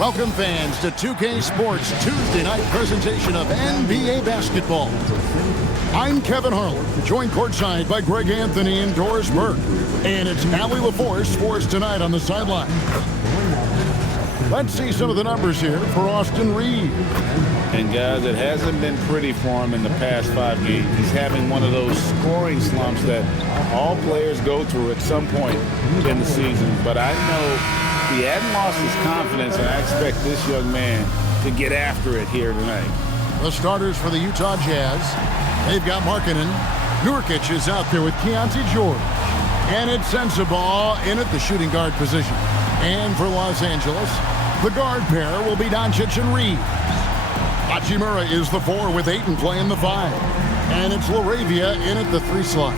Welcome fans to 2K Sports Tuesday night presentation of NBA basketball. I'm Kevin Harlan, joined courtside by Greg Anthony and Doris Burke. And it's Allie LaForce for us tonight on the sideline. Let's see some of the numbers here for Austin Reeves. And guys, it hasn't been pretty for him in the past 5 games. He's having one of those scoring slumps that all players go through at some point in the season. But I know he hadn't lost his confidence, and I expect this young man to get after it here tonight. The starters for the Utah Jazz, they've got Markkanen. Nurkic is out there with Keontae George. And it's Sensabaugh in at the shooting guard position. And for Los Angeles, the guard pair will be Dončić and Reeves. Hachimura is the 4 with Ayton playing the 5. And it's LaRavia in at the 3 slot.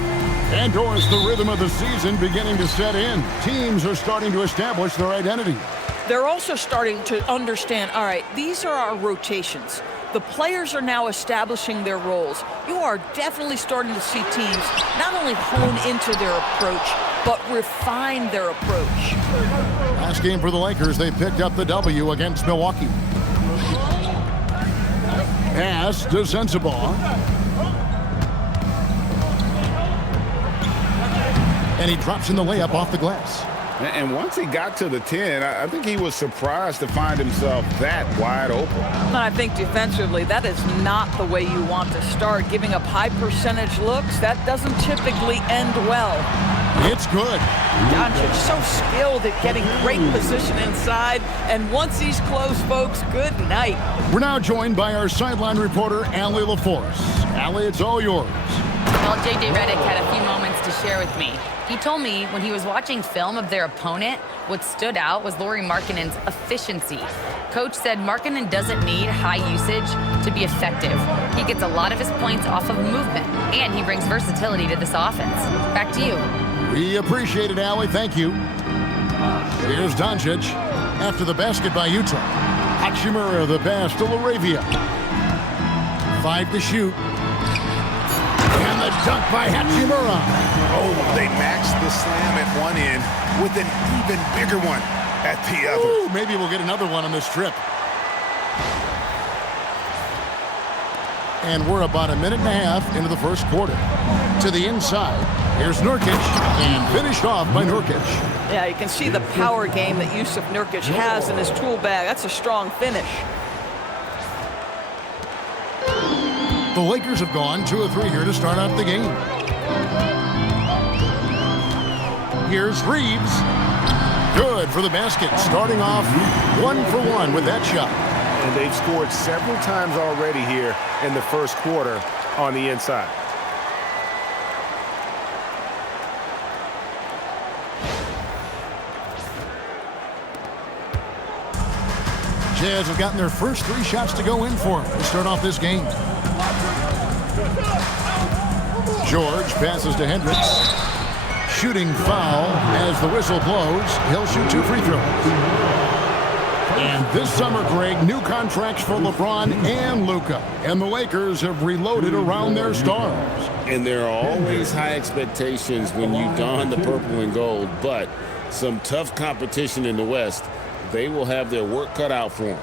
And Doris, the rhythm of the season beginning to set in. Teams are starting to establish their identity. They're also starting to understand, all right, these are our rotations. The players are now establishing their roles. You are definitely starting to see teams not only hone into their approach, but refine their approach. Last game for the Lakers, they picked up the W against Milwaukee. Pass to Sensabaugh. And he drops in the layup off the glass. And once he got to the 10, I think he was surprised to find himself that wide open. I think defensively, that is not the way you want to start. Giving up high percentage looks, that doesn't typically end well. It's good. Dončić so skilled at getting great position inside. And once he's close, folks, good night. We're now joined by our sideline reporter, Allie LaForce. Allie, it's all yours. Well, J.J. Redick had a few moments to share with me. He told me when he was watching film of their opponent, what stood out was Lauri Markkanen's efficiency. Coach said Markkanen doesn't need high usage to be effective. He gets a lot of his points off of movement, and he brings versatility to this offense. Back to you. We appreciate it, Allie. Thank you. Here's Dončić after the basket by Utah. Hachimura the pass to LaRavia. 5 to shoot. And the dunk by Hachimura. Oh, they matched the slam at one end with an even bigger one at the other. Ooh, maybe we'll get another one on this trip. And we're about a minute and a half into the first quarter. To the inside, here's Nurkic, and finished off by Nurkic. Yeah, you can see the power game that Jusuf Nurkic has in his tool bag. That's a strong finish. The Lakers have gone 2 of 3 here to start out the game. Here's Reeves. Good for the basket. Starting off 1 for 1 with that shot. And they've scored several times already here in the first quarter on the inside. Jazz have gotten their first 3 shots to go in for them to start off this game. George passes to Hendricks. Shooting foul as the whistle blows. He'll shoot 2 free throws. And this summer, Greg, new contracts for LeBron and Luka. And the Lakers have reloaded around their stars. And there are always high expectations when you don the purple and gold, but some tough competition in the West. They will have their work cut out for them.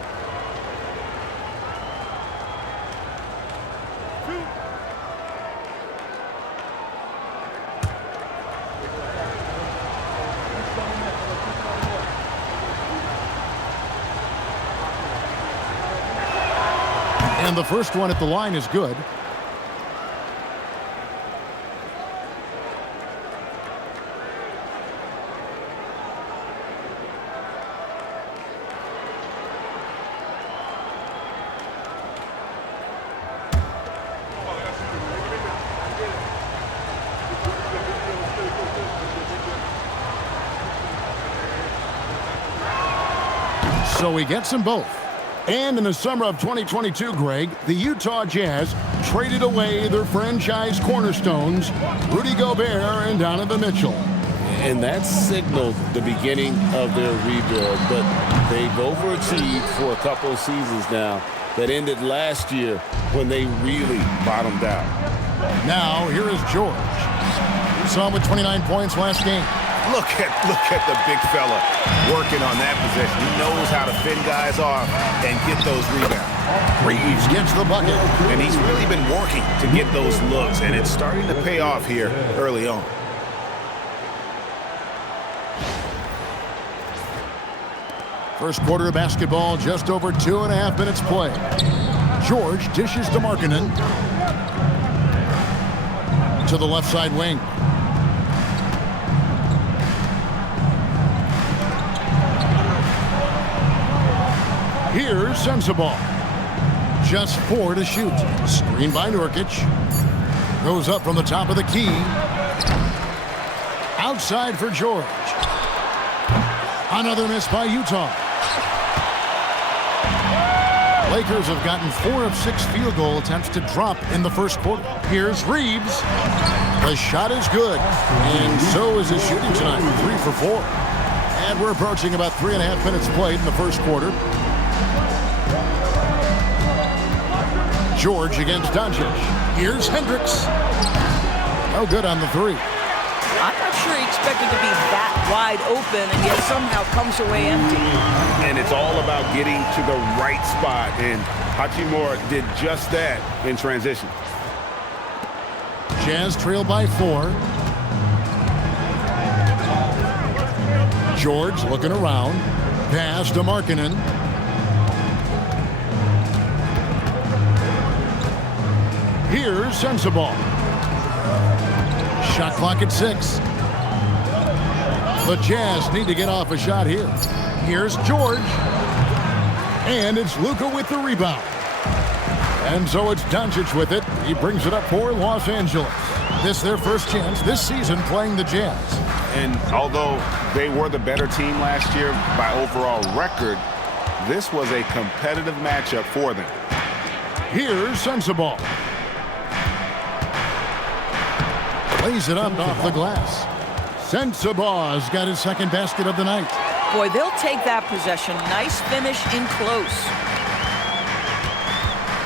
And the first one at the line is good. So he gets them both. And in the summer of 2022, Greg, the Utah Jazz traded away their franchise cornerstones, Rudy Gobert and Donovan Mitchell. And that signaled the beginning of their rebuild, but they've overachieved for a couple of seasons now that ended last year when they really bottomed out. Now, here is George. We saw him with 29 points last game. Look at the big fella working on that possession. He knows how to fend guys off and get those rebounds. Reeves gets the bucket. And he's really been working to get those looks, and it's starting to pay off here early on. First quarter of basketball, just over 2.5 minutes play. George dishes to Markkanen. To the left side wing. Here's Sensabaugh. Just 4 to shoot. Screen by Nurkic. Goes up from the top of the key. Outside for George. Another miss by Utah. Lakers have gotten 4 of 6 field goal attempts to drop in the first quarter. Here's Reeves. The shot is good. And so is his shooting tonight. 3 for 4. And we're approaching about 3.5 minutes played in the first quarter. George against Dončić. Here's Hendricks. No good on the 3. I'm not sure he expected to be that wide open, and yet somehow comes away empty. And it's all about getting to the right spot, and Hachimura did just that in transition. Jazz trail by 4. George looking around. Pass to Markkanen. Here's Sensabaugh. Shot clock at 6. The Jazz need to get off a shot here. Here's George. And it's Luka with the rebound. And so it's Dončić with it. He brings it up for Los Angeles. This their first chance this season playing the Jazz. And although they were the better team last year by overall record, this was a competitive matchup for them. Here's Sensabaugh. Lays it up off the glass. Sensabaugh's got his second basket of the night. Boy, they'll take that possession. Nice finish in close.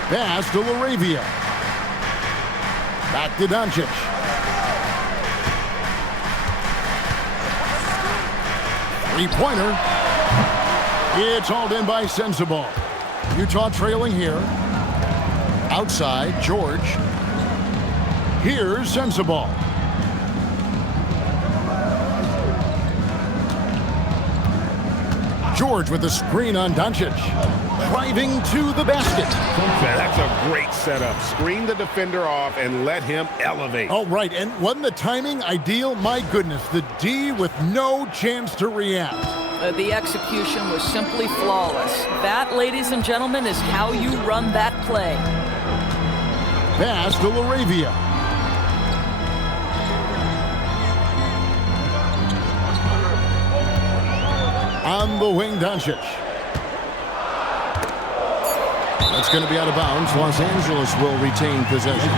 Pass to LaRavia. Back to Dončić. Three-pointer. It's hauled in by Sensabaugh. Utah trailing here. Outside, George. Here's Sensabaugh. George with the screen on Dončić. Driving to the basket. That's a great setup. Screen the defender off and let him elevate. Oh, right. And wasn't the timing ideal? My goodness. The D with no chance to react. The execution was simply flawless. That, ladies and gentlemen, is how you run that play. Pass to LaRavia. On the wing, Dončić. That's going to be out of bounds. Los Angeles will retain possession.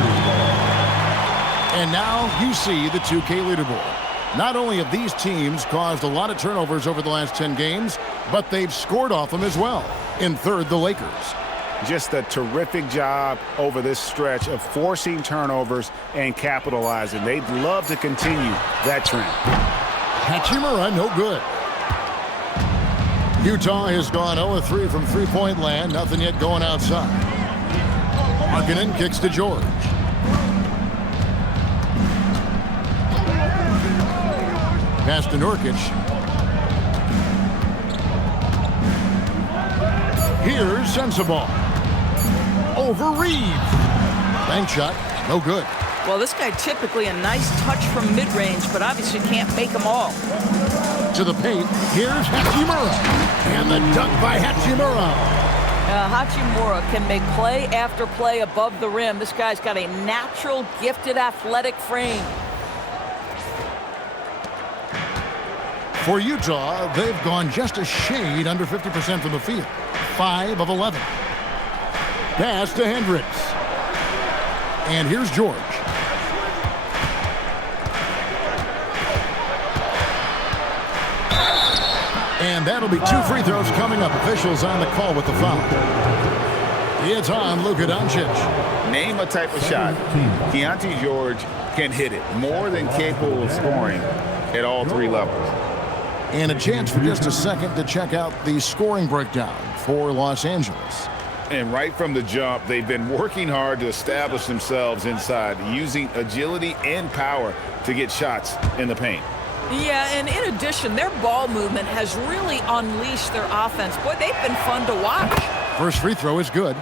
And now you see the 2K leaderboard. Not only have these teams caused a lot of turnovers over the last 10 games, but they've scored off them as well. In third, the Lakers. Just a terrific job over this stretch of forcing turnovers and capitalizing. They'd love to continue that trend. Hachimura, no good. Utah has gone 0-3 from three-point land. Nothing yet going outside. Markkanen kicks to George. Pass to Nurkic. Here's Sensabaugh. Over Reeves. Bank shot, no good. Well, this guy typically a nice touch from mid-range, but obviously can't make them all. To the paint, here's Hachimura. And the dunk by Hachimura. Hachimura can make play after play above the rim. This guy's got a natural, gifted, athletic frame. For Utah, they've gone just a shade under 50% from the field. 5 of 11. Pass to Hendricks. And here's George. And that'll be 2 free throws coming up. Officials on the call with the foul. It's on Luka Dončić. Name a type of shot George can hit it. More than capable of scoring. at all three levels. And a chance for just a second to check out the scoring breakdown for Los Angeles. And right from the jump, they've been working hard to establish themselves inside, using agility and power to get shots in the paint. Yeah, and in addition, their ball movement has really unleashed their offense. Boy, they've been fun to watch. First free throw is good.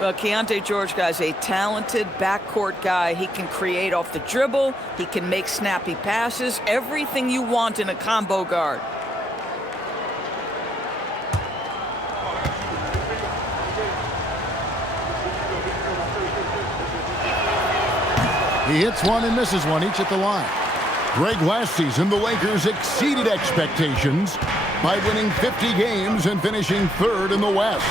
Well, Keontae George, guys, a talented backcourt guy. He can create off the dribble. He can make snappy passes. Everything you want in a combo guard. He hits one and misses one, each at the line. Greg, last season, the Lakers exceeded expectations by winning 50 games and finishing third in the West.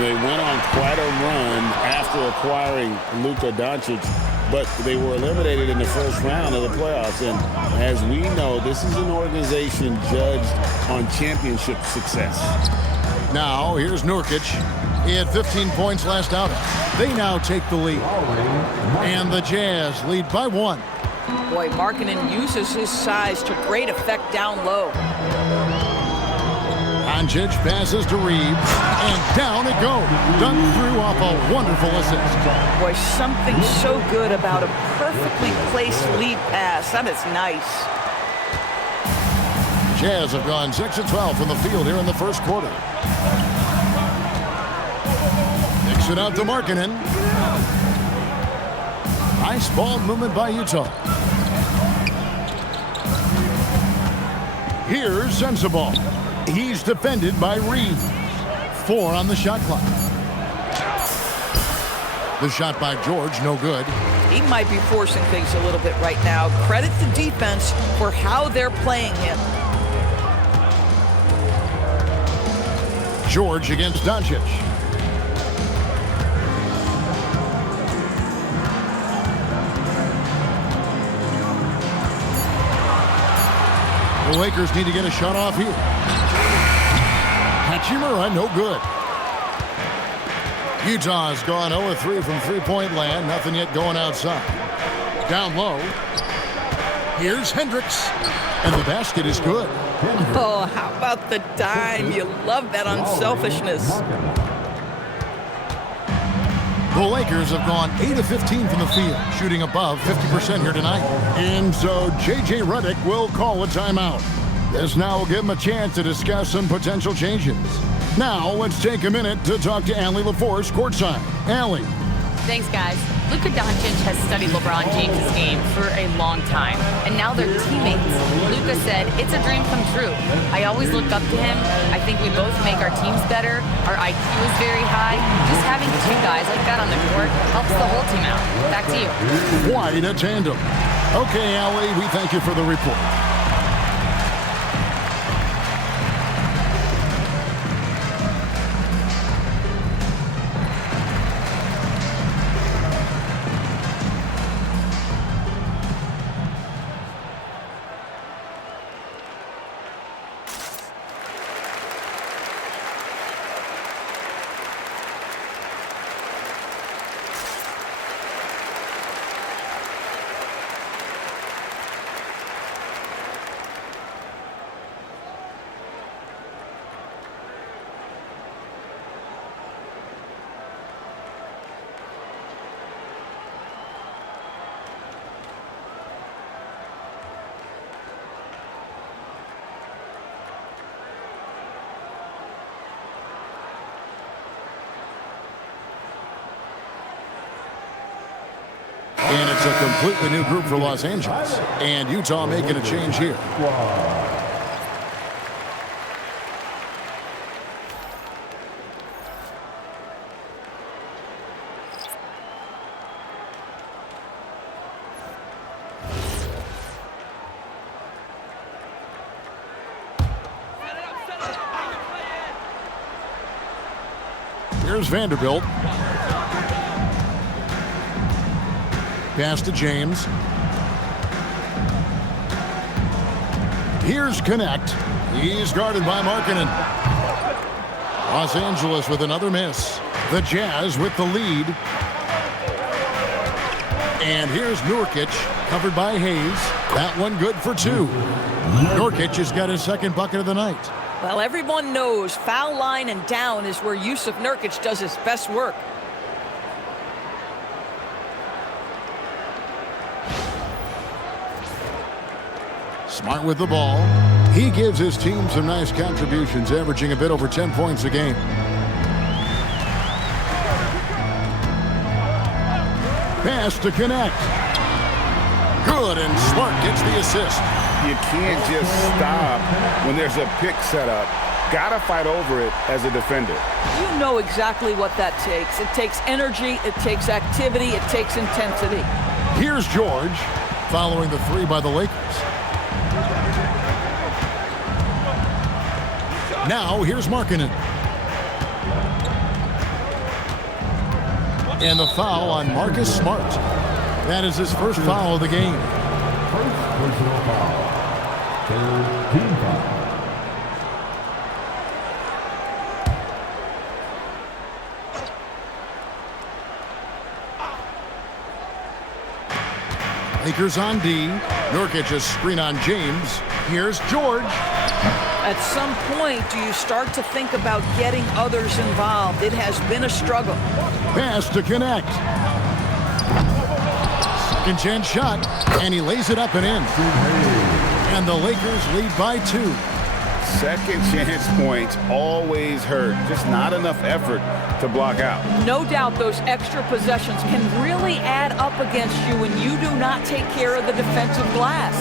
They went on quite a run after acquiring Luka Dončić, but they were eliminated in the first round of the playoffs. And as we know, this is an organization judged on championship success. Now, here's Nurkic. He had 15 points last outing. They now take the lead. And the Jazz lead by 1. Boy, Markkanen uses his size to great effect down low. Dončić passes to Reeves, and down it goes. Done through off a wonderful assist. Boy, something so good about a perfectly placed lead pass. That is nice. Jazz have gone 6 of 12 from the field here in the first quarter. Kicks it out to Markkanen. Nice ball movement by Utah. Here's Sensabaugh. He's defended by Reeves. 4 on the shot clock. The shot by George, no good. He might be forcing things a little bit right now. Credit the defense for how they're playing him. George against Dončić. The Lakers need to get a shot off here. Hachimura, no good. Utah's gone 0-3 from three-point land. Nothing yet going outside. Down low. Here's Hendricks. And the basket is good. Oh, how about the dime? You love that unselfishness. The Lakers have gone 8 of 15 from the field, shooting above 50% here tonight. And so J.J. Redick will call a timeout. This now will give him a chance to discuss some potential changes. Now let's take a minute to talk to Allie LaForce courtside. Allie. Thanks, guys. Luka Dončić has studied LeBron James' game for a long time, and now they're teammates. Luka said, "It's a dream come true. I always look up to him. I think we both make our teams better. Our IQ is very high. Just having two guys like that on the court helps the whole team out." Back to you. Quite a tandem. Okay, Allie, we thank you for the report. And it's a completely new group for Los Angeles. And Utah making a change here. Here's Vanderbilt. Pass to James. Here's Connect. He's guarded by Markkanen. Los Angeles with another miss. The Jazz with the lead. And here's Nurkic, covered by Hayes. That one good for 2. Nurkic has got his second bucket of the night. Well, everyone knows foul line and down is where Yusuf Nurkic does his best work. Smart with the ball. He gives his team some nice contributions, averaging a bit over 10 points a game. Pass to connect. Good, and Smart gets the assist. You can't just stop when there's a pick set up. Gotta fight over it as a defender. You know exactly what that takes. It takes energy, it takes activity, it takes intensity. Here's George, following the 3 by the Lakers. Now, here's Markkanen. And the foul on Marcus Smart. That is his first foul of the game. First personal foul. Third team foul. Lakers on D. Nurkic a screen on James. Here's George. At some point, do you start to think about getting others involved? It has been a struggle. Pass to connect. Second chance shot, and he lays it up and in. And the Lakers lead by 2. Second chance points always hurt. Just not enough effort to block out. No doubt those extra possessions can really add up against you when you do not take care of the defensive glass.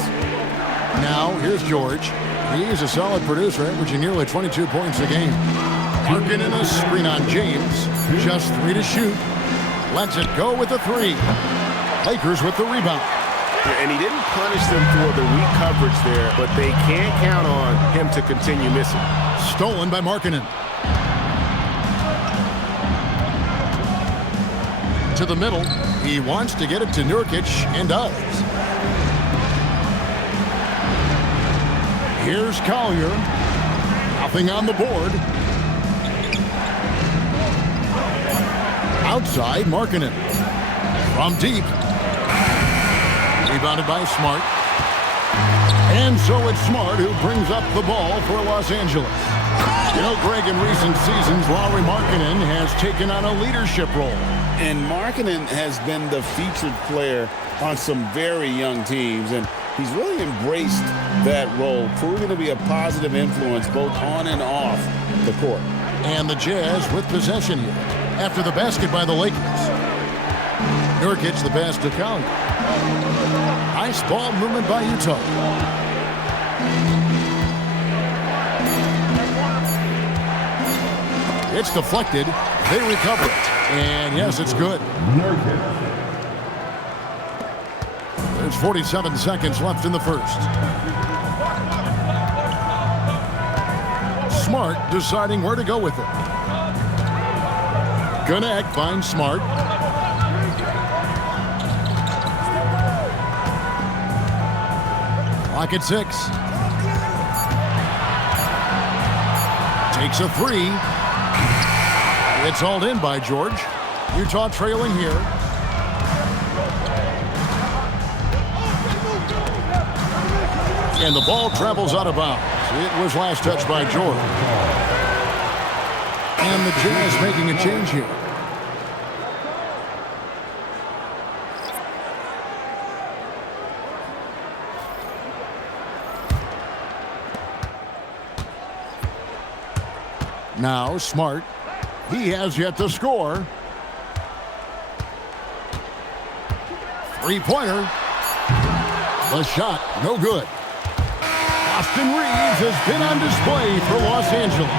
Now, here's George. He's a solid producer, averaging nearly 22 points a game. Markkanen a screen on James. Just 3 to shoot. Lets it go with a 3. Lakers with the rebound. And he didn't punish them for the weak coverage there, but they can't count on him to continue missing. Stolen by Markkanen. To the middle. He wants to get it to Nurkic and does. Here's Collier. Nothing on the board. Outside, Markkanen. From deep. Rebounded by Smart. And so it's Smart who brings up the ball for Los Angeles. You know, Greg, in recent seasons, Lauri Markkanen has taken on a leadership role. And Markkanen has been the featured player on some very young teams, and he's really embraced that role, proving to be a positive influence both on and off the court. And the Jazz with possession here after the basket by the Lakers. Nurkic the pass to Collier. Nice ball movement by Utah. It's deflected. They recover it. And yes, it's good. There's 47 seconds left in the first. Smart deciding where to go with it. Connect finds Smart. Clock at 6. Takes a 3. It's hauled in by George. Utah trailing here. And the ball travels out of bounds. It was last touched by George. And the Jazz making a change here. Now Smart. He has yet to score. Three-pointer. The shot, no good. Austin Reeves has been on display for Los Angeles.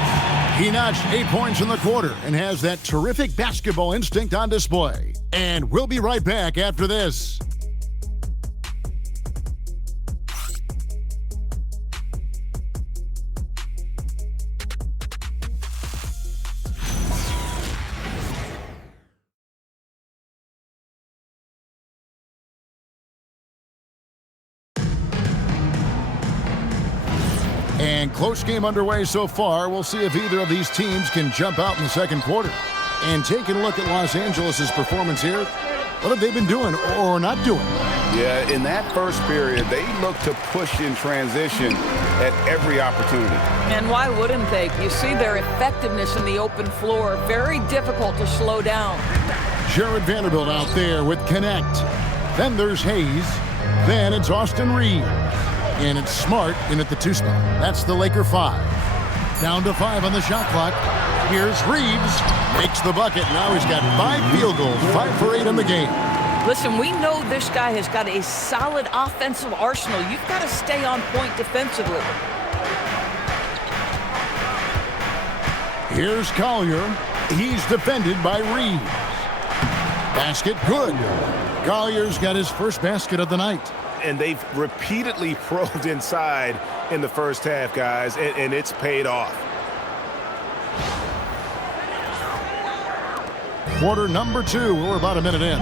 He notched 8 points in the quarter and has that terrific basketball instinct on display. And we'll be right back after this. And close game underway so far. We'll see if either of these teams can jump out in the second quarter. And taking a look at Los Angeles' performance here, What have they been doing or not doing? Yeah, in that first period, they looked to push in transition at every opportunity. And why wouldn't they? You see their effectiveness in the open floor. Very difficult to slow down. Jared Vanderbilt out there with Connect. Then there's Hayes. Then it's Austin Reeves. And it's Smart in at the 2 spot. That's the Laker 5. Down to 5 on the shot clock. Here's Reeves. Makes the bucket. Now he's got 5 field goals. 5 for 8 in the game. Listen, we know this guy has got a solid offensive arsenal. You've got to stay on point defensively. Here's Collier. He's defended by Reeves. Basket good. Collier's got his first basket of the night. And they've repeatedly probed inside in the first half, guys, and it's paid off. Quarter number 2. We're about a minute in.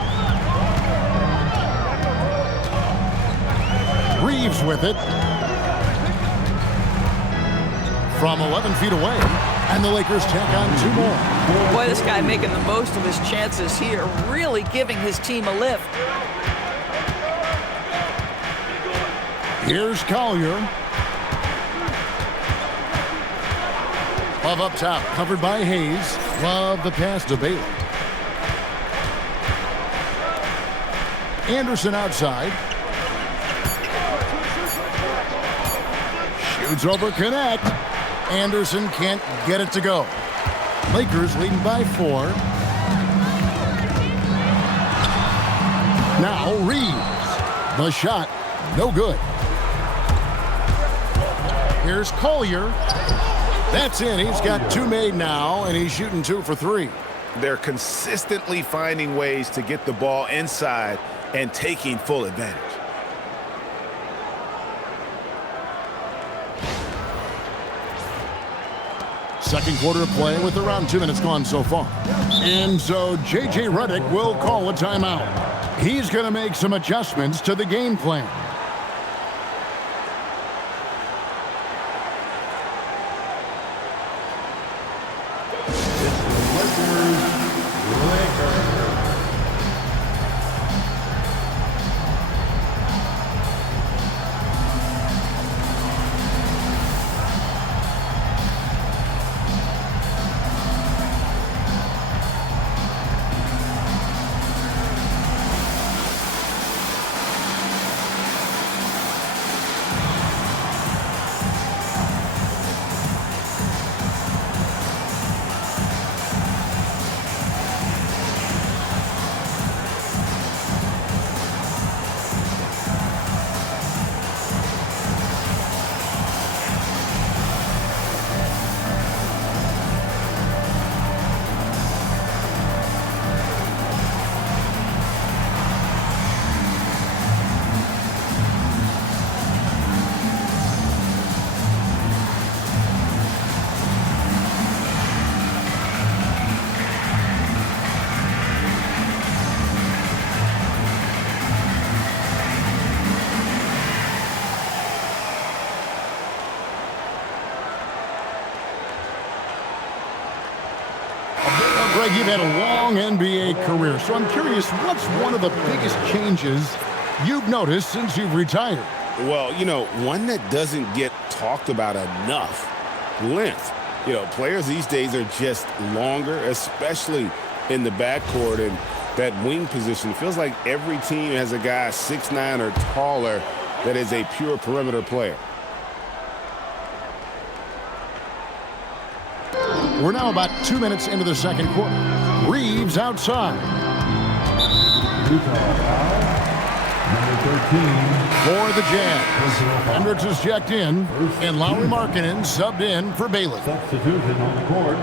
Reeves with it. From 11 feet away. And the Lakers tack on 2 more. Boy, this guy making the most of his chances here. Really giving his team a lift. Here's Collier. Love up top, covered by Hayes. Love the pass to Bailey. Anderson outside. Shoots over Connect. Anderson can't get it to go. Lakers leading by 4. Now Reeves. The shot, no good. Here's Collier. That's in. He's got 2 made now, and he's shooting 2 for 3. They're consistently finding ways to get the ball inside and taking full advantage. Second quarter of play with around 2 minutes gone so far. And so J.J. Redick will call a timeout. He's going to make some adjustments to the game plan. Greg, you've had a long NBA career, so I'm curious, what's one of the biggest changes you've noticed since you've retired? Well, you know, one that doesn't get talked about enough, length. You know, players these days are just longer, especially in the backcourt and that wing position. It feels like every team has a guy 6'9" or taller that is a pure perimeter player. We're now about 2 minutes into the second quarter. Reeves outside. Number 13. For the Jazz. Hendricks is checked in, and Lauri Markkanen subbed in for Bailey. Substitution on the court.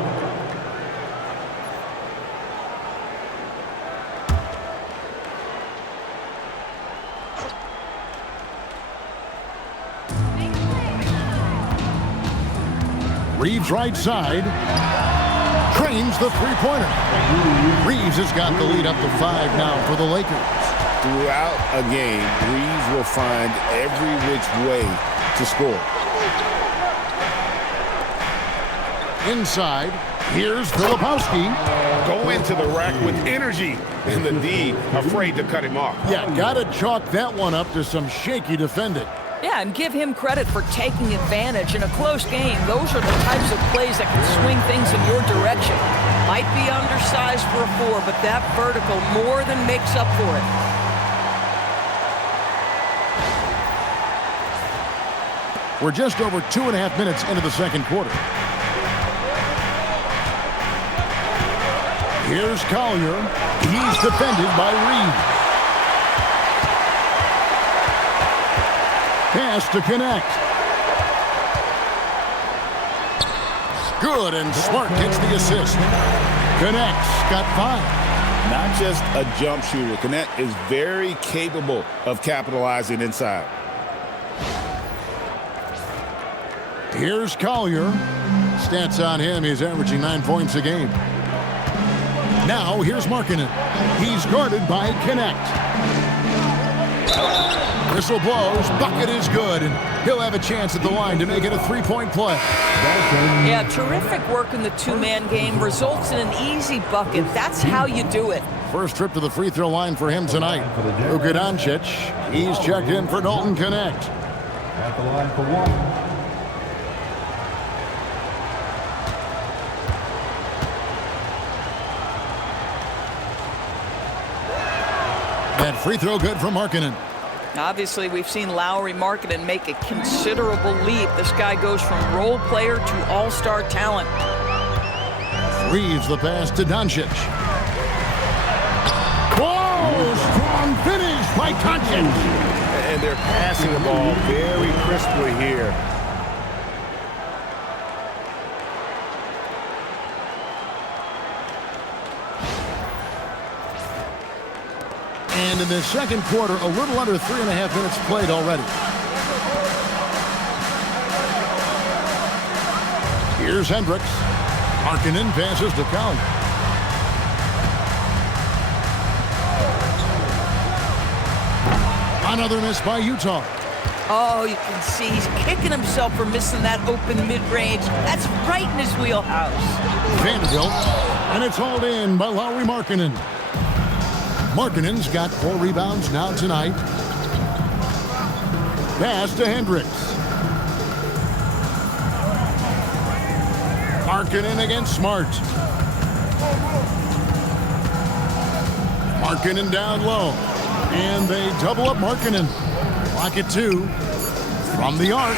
Reeves right side. Trains the three-pointer. Reeves has got the lead up to 5 now for the Lakers. Throughout a game, Reeves will find every which way to score. Inside, here's Filipowski. go into the rack with energy, and the D afraid to cut him off. Yeah, got to chalk that one up to some shaky defending. Yeah, and give him credit for taking advantage in a close game. Those are the types of plays that can swing things in your direction. Might be undersized for a 4, but that vertical more than makes up for it. We're just over 2.5 minutes into the second quarter. Here's Collier. He's defended by Reed. Pass to connect. Good, and Smart gets the assist. Connect's got 5. Not just a jump shooter. Connect is very capable of capitalizing inside. Here's Collier. Stats on him, he's averaging 9 points a game. Now here's Markkanen. He's guarded by Connect. Whistle blows, bucket is good, and he'll have a chance at the line to make it a 3-point play. Yeah, terrific work in the two-man game results in an easy bucket. That's how you do it. First trip to the free throw line for him tonight. Luka Dončić, he's checked in for Dalton Connect. At the line for 1. That free throw good from Markkanen. Obviously, we've seen Lauri Markkanen make a considerable leap. This guy goes from role player to all-star talent. Reeves the pass to Dončić. Whoa! Strong finish by Dončić. And they're passing the ball very crisply here. And in the second quarter, a little under 3.5 minutes played already. Here's Hendricks. Markkanen passes to Collier. Another miss by Utah. Oh, you can see he's kicking himself for missing that open mid-range. That's right in his wheelhouse. Vanderbilt, and it's hauled in by Lauri Markkanen. Markkanen's got 4 rebounds now tonight. Pass to Hendricks. Markkanen against Smart. Markkanen down low. And they double up Markkanen. Lock it 2 from the arc.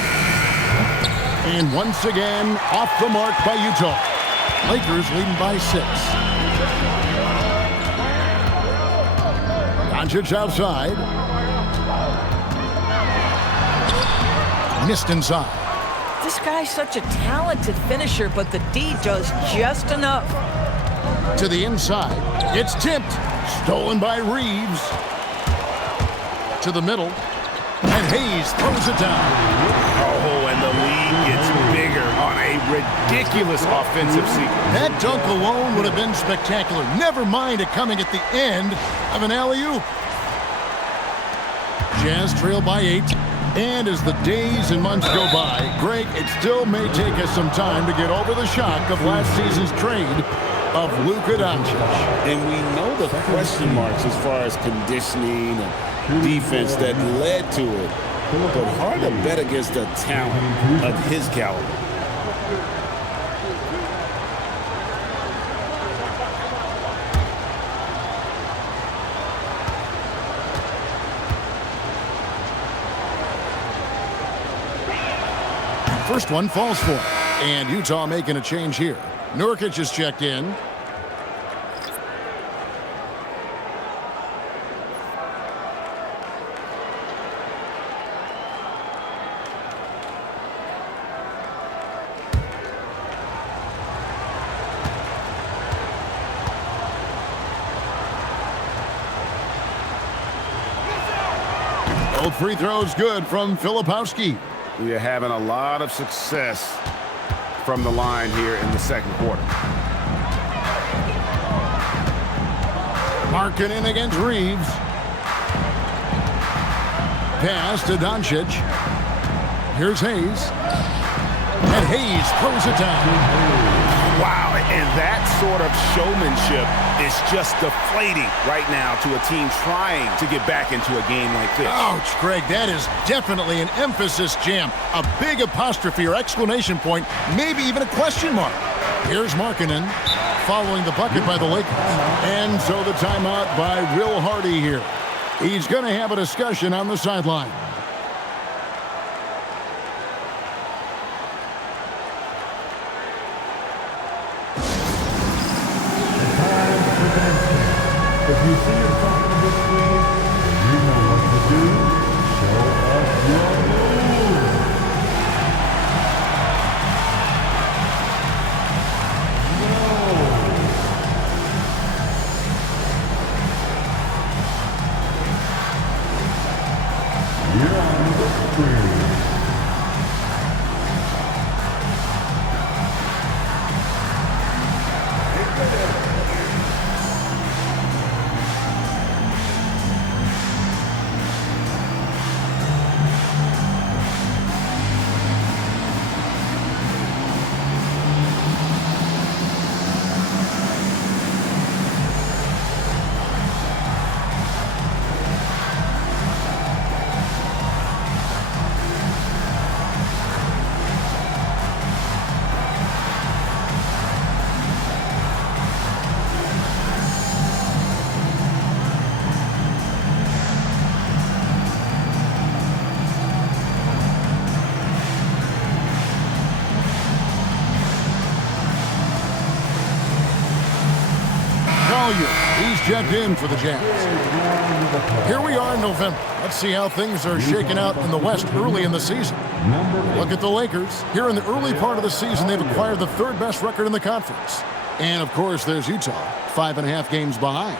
And once again, off the mark by Utah. Lakers leading by 6. Dončić outside. Missed inside. This guy's such a talented finisher, but the D does just enough. To the inside. It's tipped. Stolen by Reeves. To the middle. And Hayes throws it down. Oh, and the lead gets bigger on a ridiculous offensive sequence. That dunk alone would have been spectacular. Never mind it coming at the end of an alley-oop. Jazz trail by 8. And as the days and months go by, Greg, it still may take us some time to get over the shock of last season's trade of Luka Dončić. And we know the question marks as far as conditioning and defense that led to it. But hard to bet against a talent of his caliber. First one falls for it. And Utah making a change here. Nurkic is checked in. Both free throws good from Filipowski. We are having a lot of success from the line here in the second quarter. Markkanen against Reeves. Pass to Dončić. Here's Hayes. And Hayes throws it down. Wow, And that sort of showmanship is just deflating right now to a team trying to get back into a game like this. Ouch, Greg, that is definitely an emphasis jam. A big apostrophe or exclamation point, maybe even a question mark. Here's Markkanen following the bucket by the Lakers. And so the timeout by Will Hardy here. He's going to have a discussion on the sideline. If you see yourself on the screen, you know what to do. Show us your moves. You're on the screen. He's checked in for the Jazz. Here we are in November. Let's see how things are shaking out in the West early in the season. Look at the Lakers. Here in the early part of the season, they've acquired the third best record in the conference. And, of course, there's Utah, 5.5 games behind.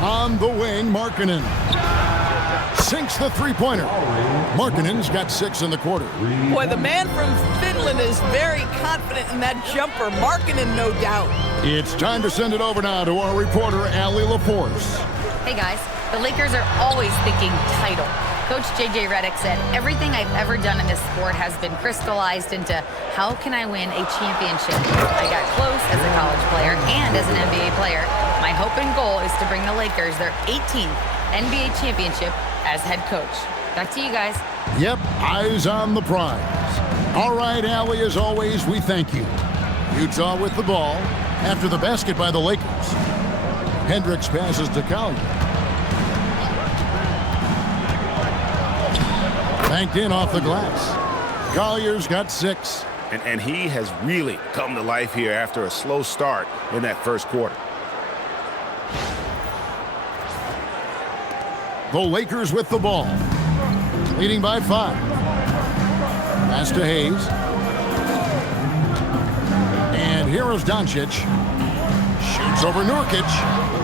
On the wing, Markkanen sinks the three-pointer. Markkanen's got 6 in the quarter. Boy, the man from Finland is very confident in that jumper. Markkanen, no doubt. It's time to send it over now to our reporter, Allie LaForce. Hey guys, the Lakers are always thinking title. Coach J.J. Redick said, everything I've ever done in this sport has been crystallized into how can I win a championship. I got close as a college player and as an NBA player. My hope and goal is to bring the Lakers their 18th NBA championship as head coach. Back to you guys. Yep, eyes on the prize. All right, Allie, as always, we thank you. Utah with the ball after the basket by the Lakers. Hendricks passes to Collier. Banked in off the glass. Collier's got 6. And he has really come to life here after a slow start in that first quarter. The Lakers with the ball, leading by 5. Pass to Hayes. And here is Dončić. Shoots over Nurkic.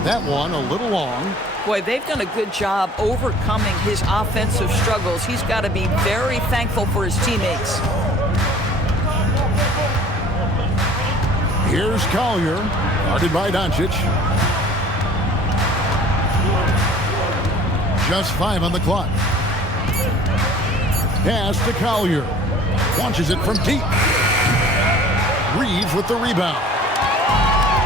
That one a little long. Boy, they've done a good job overcoming his offensive struggles. He's got to be very thankful for his teammates. Here's Collier, guarded by Dončić. Just 5 on the clock. Pass to Collier. Launches it from deep. Reeves with the rebound.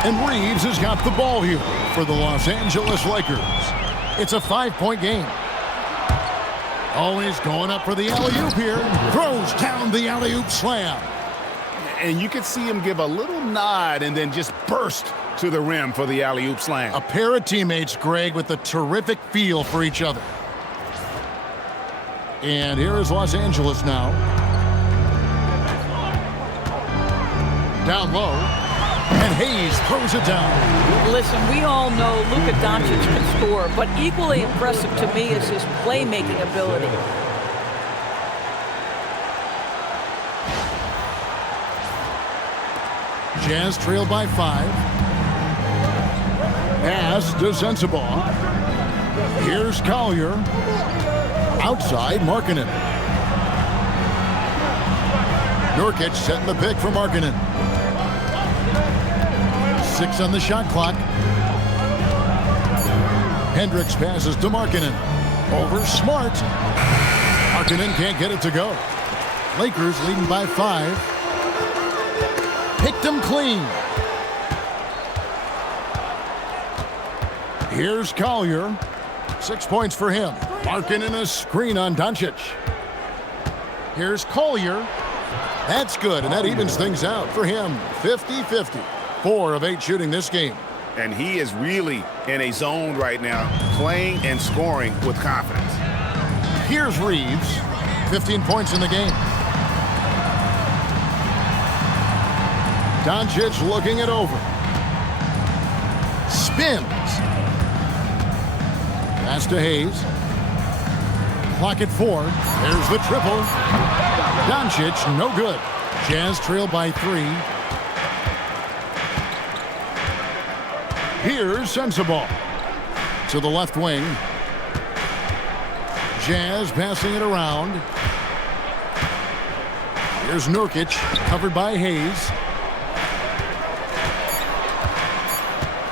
And Reeves has got the ball here for the Los Angeles Lakers. It's a 5-point game. Always going up for the alley-oop here. Throws down the alley-oop slam. And you could see him give a little nod and then just burst to the rim for the alley-oop slam. A pair of teammates, Greg, with a terrific feel for each other. And here is Los Angeles now. Down low. And Hayes throws it down. Listen, we all know Luka Dončić can score, but equally impressive to me is his playmaking ability. Jazz trailed by 5. Pass to Sensabaugh. Here's Collier. Outside, Markkanen. Nurkic setting the pick for Markkanen. 6 on the shot clock. Hendricks passes to Markkanen. Over Smart. Markkanen can't get it to go. Lakers leading by 5. Picked him clean. Here's Collier. 6 points for him. Markkanen a screen on Dončić. Here's Collier. That's good, and that evens things out for him. 50-50. 4 of 8 shooting this game. And he is really in a zone right now, playing and scoring with confidence. Here's Reeves. 15 points in the game. Dončić looking it over. Spins. Pass to Hayes. Clock at 4. There's the triple. Dončić, no good. Jazz trail by 3. Here's Sensabaugh. To the left wing. Jazz passing it around. Here's Nurkic, covered by Hayes.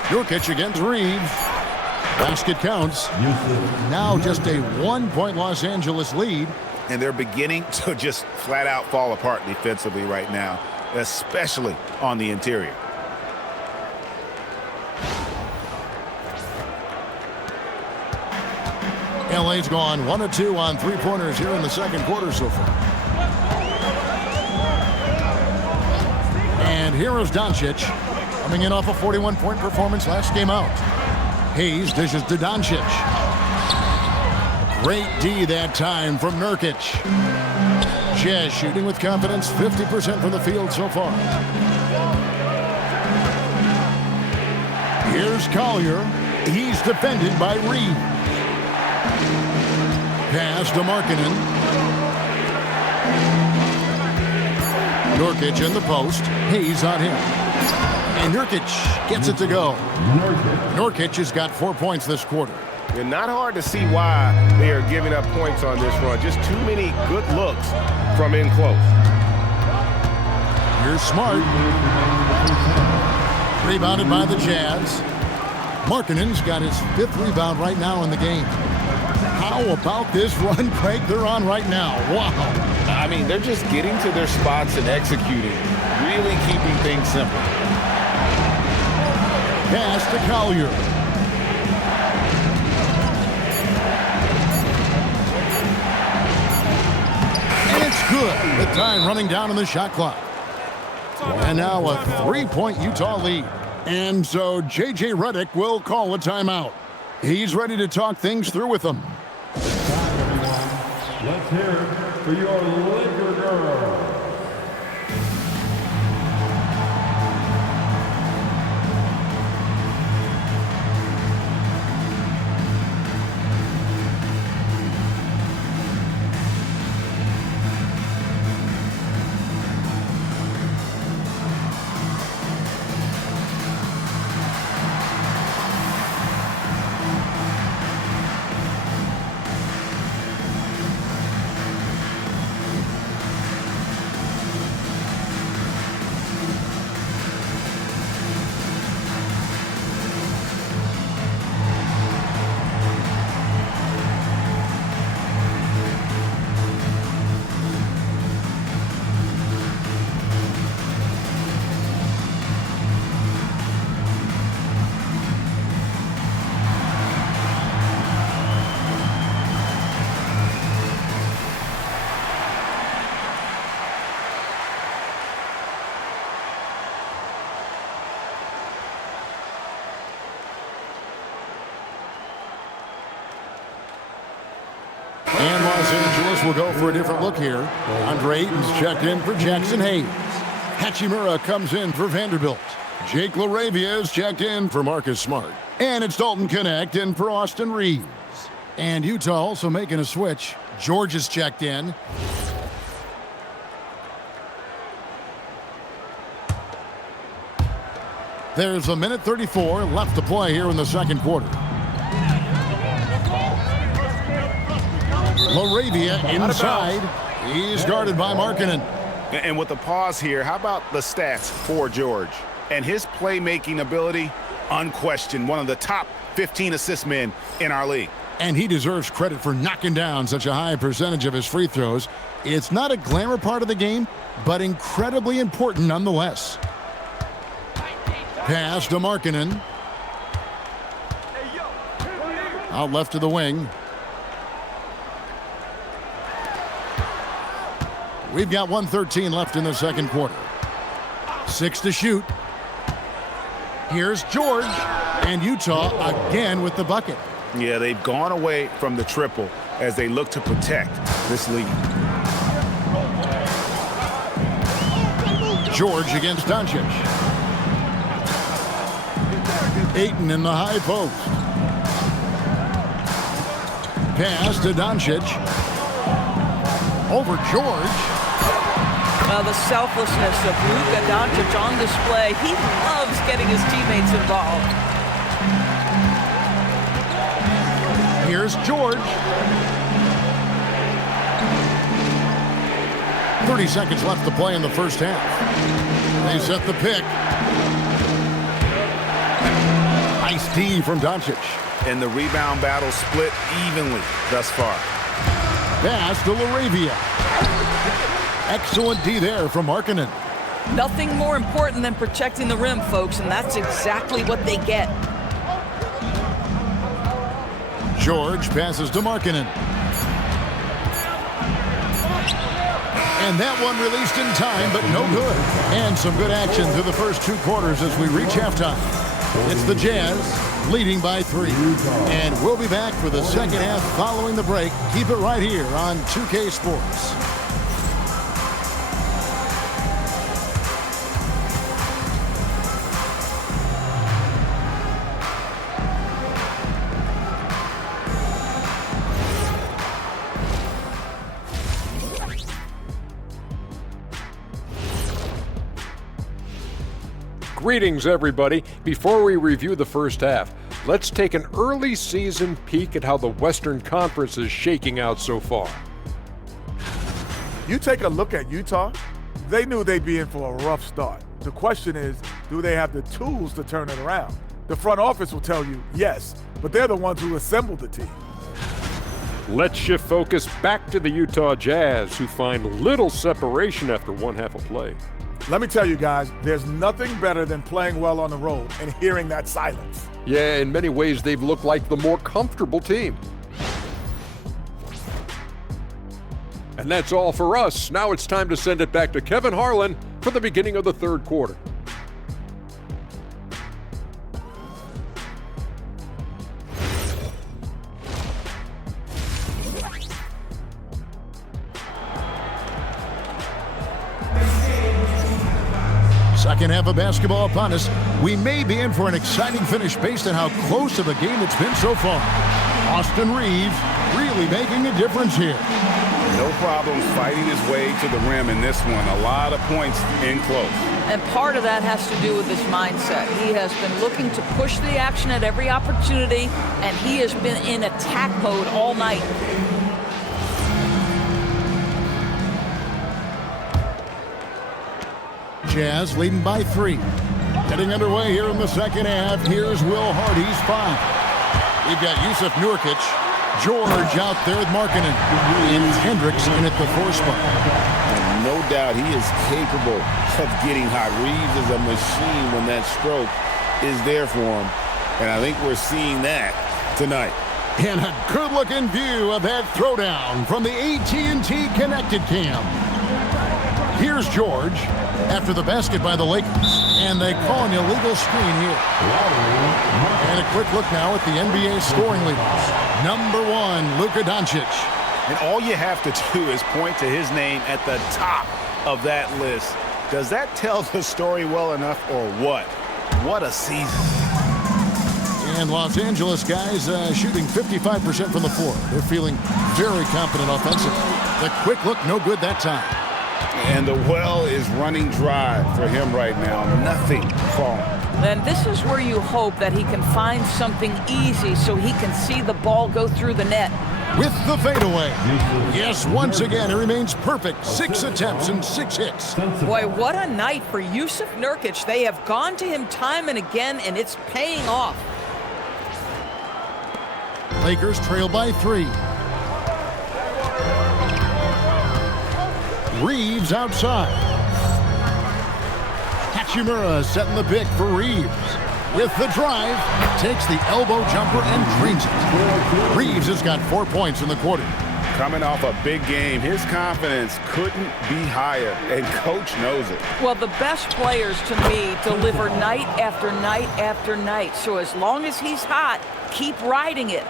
Nurkic against Reeves. Basket counts. Now just a 1-point Los Angeles lead. And they're beginning to just flat out fall apart defensively right now, especially on the interior. LA's gone 1 of 2 on 3-pointers here in the second quarter so far. And here is Dončić, coming in off a 41-point performance last game out. Hayes dishes to Dončić. Great D that time from Nurkic. Jazz shooting with confidence, 50% from the field so far. Here's Collier. He's defended by Reed. Pass to Markkanen. Nurkic in the post. Hayes on him. And Nurkic gets it to go. Nurkic has got 4 points this quarter. And not hard to see why they are giving up points on this run. Just too many good looks from in close. Here's Smart. Rebounded by the Jazz. Markkanen's got his 5th rebound right now in the game. How about this run break they're on right now? Wow. I mean, they're just getting to their spots and executing, really keeping things simple. Pass to Collier. And it's good. The time running down on the shot clock. And now a 3-point Utah lead. And so J.J. Redick will call a timeout. He's ready to talk things through with them. Let's hear it for your Laker girl. And Los Angeles will go for a different look here. Andre Ayton's checked in for Jackson Hayes. Hachimura comes in for Vanderbilt. Jake LaRavia is checked in for Marcus Smart. And it's Dalton Connect in for Austin Reeves. And Utah also making a switch. George is checked in. There's a minute 34 left to play here in the second quarter. LaRavia inside. He's guarded by Markkanen. And with the pause here, how about the stats for George? And his playmaking ability, unquestioned, one of the top 15 assist men in our league. And he deserves credit for knocking down such a high percentage of his free throws. It's not a glamour part of the game, but incredibly important nonetheless. Pass to Markkanen. Out left to the wing. We've got 1:13 left in the second quarter. 6 to shoot. Here's George, and Utah again with the bucket. Yeah, they've gone away from the triple as they look to protect this lead. George against Dončić. Ayton in the high post. Pass to Dončić. Over George. The selflessness of Luka Dončić on display. He loves getting his teammates involved. Here's George. 30 seconds left to play in the first half. They set the pick. Nice D from Dončić. And the rebound battle split evenly thus far. Pass to LaRavia. Excellent D there from Markkanen. Nothing more important than protecting the rim, folks, and that's exactly what they get. George passes to Markkanen. And that one released in time, but no good. And some good action through the first 2 quarters as we reach halftime. It's the Jazz leading by 3. And we'll be back for the second half following the break. Keep it right here on 2K Sports. Greetings, everybody. Before we review the first half, let's take an early season peek at how the Western Conference is shaking out so far. You take a look at Utah, they knew they'd be in for a rough start. The question is, do they have the tools to turn it around? The front office will tell you yes, but they're the ones who assembled the team. Let's shift focus back to the Utah Jazz, who find little separation after one half of play. Let me tell you guys, there's nothing better than playing well on the road and hearing that silence. Yeah, in many ways, they've looked like the more comfortable team. And that's all for us. Now it's time to send it back to Kevin Harlan for the beginning of the third quarter. Second half of basketball upon us. We may be in for an exciting finish based on how close of a game it's been so far. Austin Reeves really making a difference here. No problems fighting his way to the rim in this one. A lot of points in close. And part of that has to do with his mindset. He has been looking to push the action at every opportunity, and he has been in attack mode all night. Jazz leading by 3. Getting underway here in the second half. Here's Will Hardy's 5. We've got Jusuf Nurkic. George out there with Markkanen. And Hendricks in at the 4 spot. And no doubt he is capable of getting hot. Reeves is a machine when that stroke is there for him. And I think we're seeing that tonight. And a good-looking view of that throwdown from the AT&T Connected Cam. Here's George after the basket by the Lakers. And they call an illegal screen here. And a quick look now at the NBA scoring leaders. Number 1, Luka Dončić. And all you have to do is point to his name at the top of that list. Does that tell the story well enough or what? What a season. And Los Angeles guys shooting 55% from the floor. They're feeling very confident offensively. The quick look, no good that time. And the well is running dry for him right now. Nothing falling. And this is where you hope that he can find something easy so he can see the ball go through the net. with the fadeaway. Yes, once again, he remains perfect. 6 attempts and 6 hits. Boy, what a night for Jusuf Nurkic. They have gone to him time and again, and it's paying off. Lakers trail by 3. Reeves outside. Hachimura setting the pick for Reeves. With the drive, takes the elbow jumper and drains it. Reeves has got 4 points in the quarter. Coming off a big game, his confidence couldn't be higher, and coach knows it. Well, the best players to me deliver night after night after night. So as long as he's hot, keep riding it.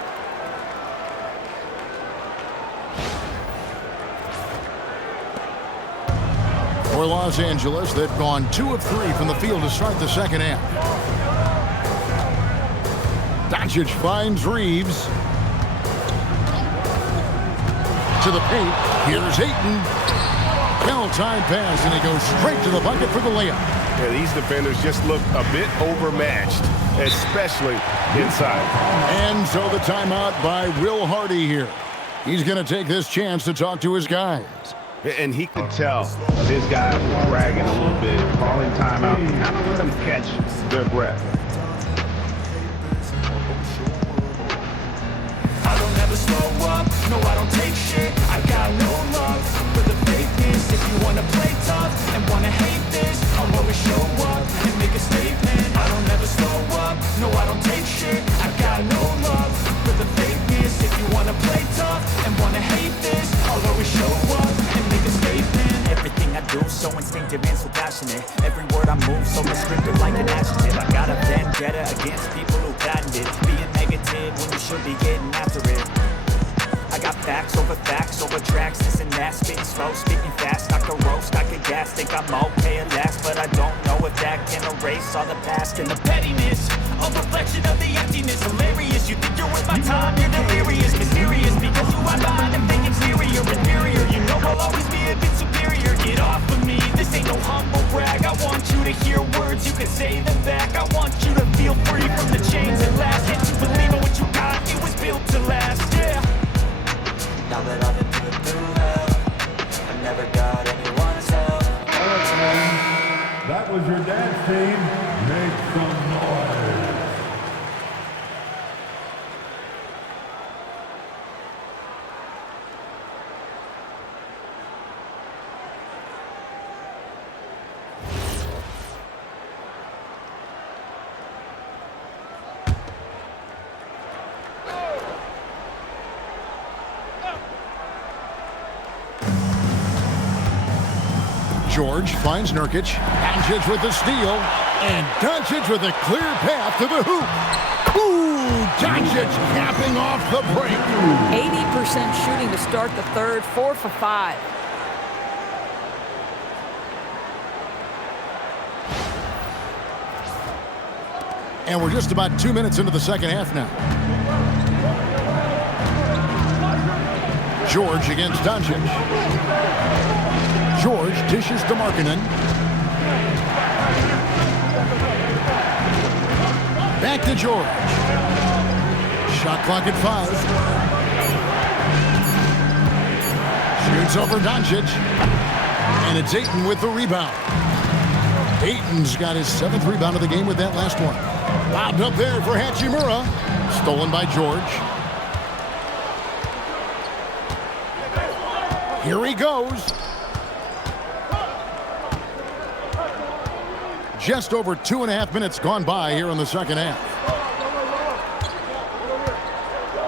For Los Angeles, they've gone 2 of 3 from the field to start the second half. Dončić finds Reeves. To the paint. Here's Ayton. Well-timed pass, and he goes straight to the bucket for the layup. Yeah, these defenders just look a bit overmatched, especially inside. And so the timeout by Will Hardy here. He's going to take this chance to talk to his guys. And he could tell his guys were bragging a little bit, calling timeout, kind of let them catch their breath. I don't ever slow up, no I don't take shit. I got no love for the fakeness. If you wanna play tough and wanna hate this, I'll always show up and make a statement. I don't ever slow up, no I don't take shit. I got no love for the fakeness. If you wanna play tough and wanna hate this, I'll always show up and make a statement. Everything I do so instinctive and so passionate. Every word I move so restrictive like an adjective. I got a vendetta against people who patented being negative when you should be getting after it. I got facts over tracks, this and that. Spitting slow, speaking fast, I could roast, I could gas. Think I'm okay at last, but I don't know if that can erase all the past. And the pettiness, a reflection of the emptiness. Hilarious, you think you're worth my time, you're delirious. Mysterious, because you are behind and think exterior, inferior. You know I'll always be a bit superior. Get off of me, this ain't no humble brag. I want you to hear words, you can say them back. I want you to feel free from the chains at last. Can't you believe in what you got? It was built to last, yeah. Now that I've been through hell, I never got anyone's help. That was your dance team. Make some noise. George finds Nurkic. Dončić with the steal. And Dončić with a clear path to the hoop. Ooh, Dončić capping off the break. 80% shooting to start the third, 4 for 5. And we're just about 2 minutes into the second half now. George against Dončić. George dishes to Markkanen. Back to George. Shot clock at 5. Shoots over Dončić. And it's Ayton with the rebound. Ayton's got his 7th rebound of the game with that last one. Lobbed up there for Hachimura. Stolen by George. Here he goes. Just over 2.5 minutes gone by here in the second half.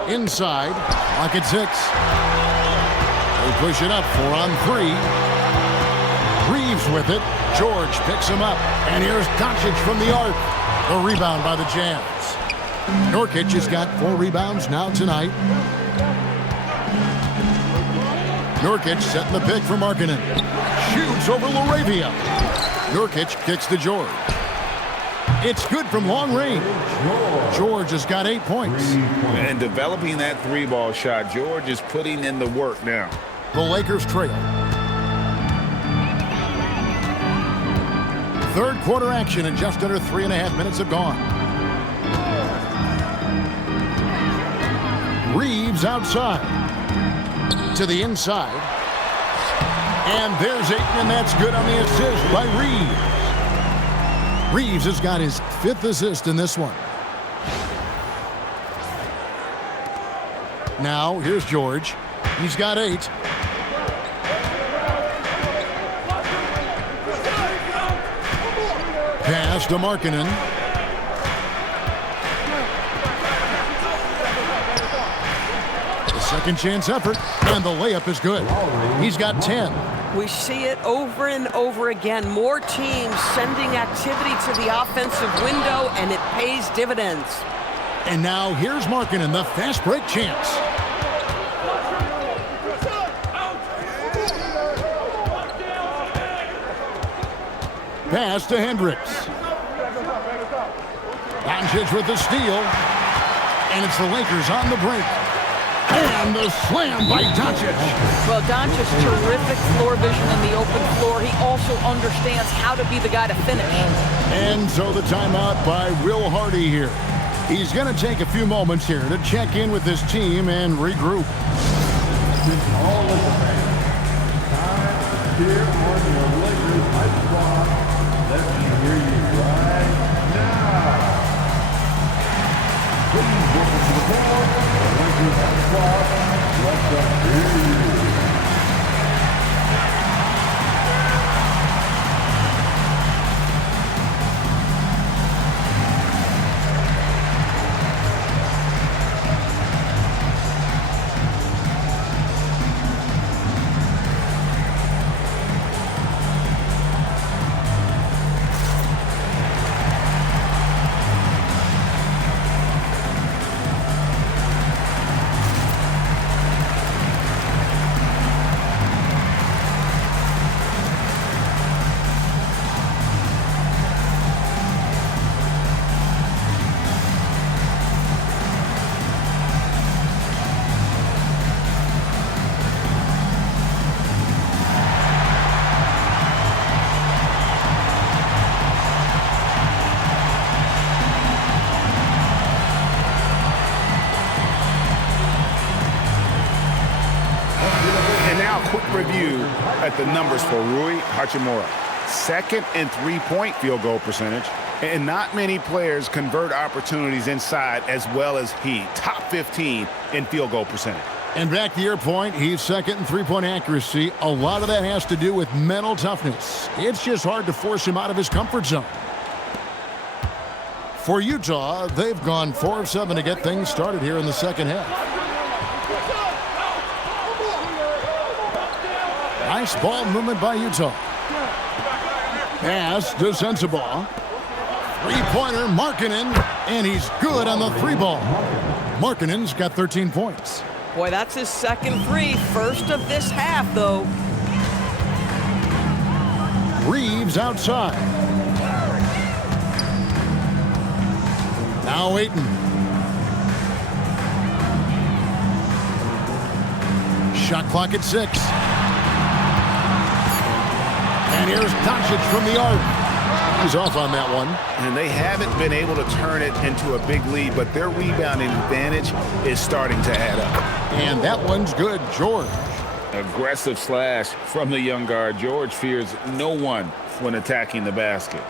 Inside, clock at 6. They push it up, 4 on 3. Reeves with it. George picks him up. And here's Dončić from the arc. The rebound by the Jazz. Nurkic has got 4 rebounds now tonight. Nurkic setting the pick for Markkanen. Shoots over Laravia. Nurkic kicks to George. It's good from long range. George has got 8 points. And developing that 3-ball shot, George is putting in the work now. The Lakers trail. Third quarter action and just under 3.5 minutes have gone. Reeves outside. To the inside. And there's Ayton, and that's good on the assist by Reeves. Reeves has got his 5th assist in this one. Now, here's George. He's got 8. Pass to Markkanen. The second chance effort, and the layup is good. He's got 10. We see it over and over again. More teams sending activity to the offensive window, and it pays dividends. And now here's Markkanen, the fast break chance. Pass to Hendricks. Dončić with the steal. And it's the Lakers on the break. And the slam by Dončić. Well, Dončić, terrific floor vision in the open floor. He also understands how to be the guy to finish. And so the timeout by Will Hardy here. He's going to take a few moments here to check in with his team and regroup. All of the fans, time here on your Lakers Hype Squad. Let me hear you right now. Please welcome to the board, the Lakers Hype Squad. Let's hear you. Review at the numbers for Rui Hachimura. 2nd in three-point field goal percentage, and not many players convert opportunities inside as well as he. Top 15 in field goal percentage. And back to your point, he's 2nd in three-point accuracy. A lot of that has to do with mental toughness. It's just hard to force him out of his comfort zone. For Utah, they've gone 4 of 7 to get things started here in the second half. Nice ball movement by Utah. Pass to Sensabaugh. Three-pointer, Markkanen, and he's good on the 3-ball. Markkanen's got 13 points. Boy, that's his 2nd 3. First of this half, though. Reeves outside. Now Ayton. Shot clock at 6. And here's Dončić from the arc. He's off on that one. And they haven't been able to turn it into a big lead, but their rebounding advantage is starting to add up. And that one's good. George. Aggressive slash from the young guard. George fears no one when attacking the basket.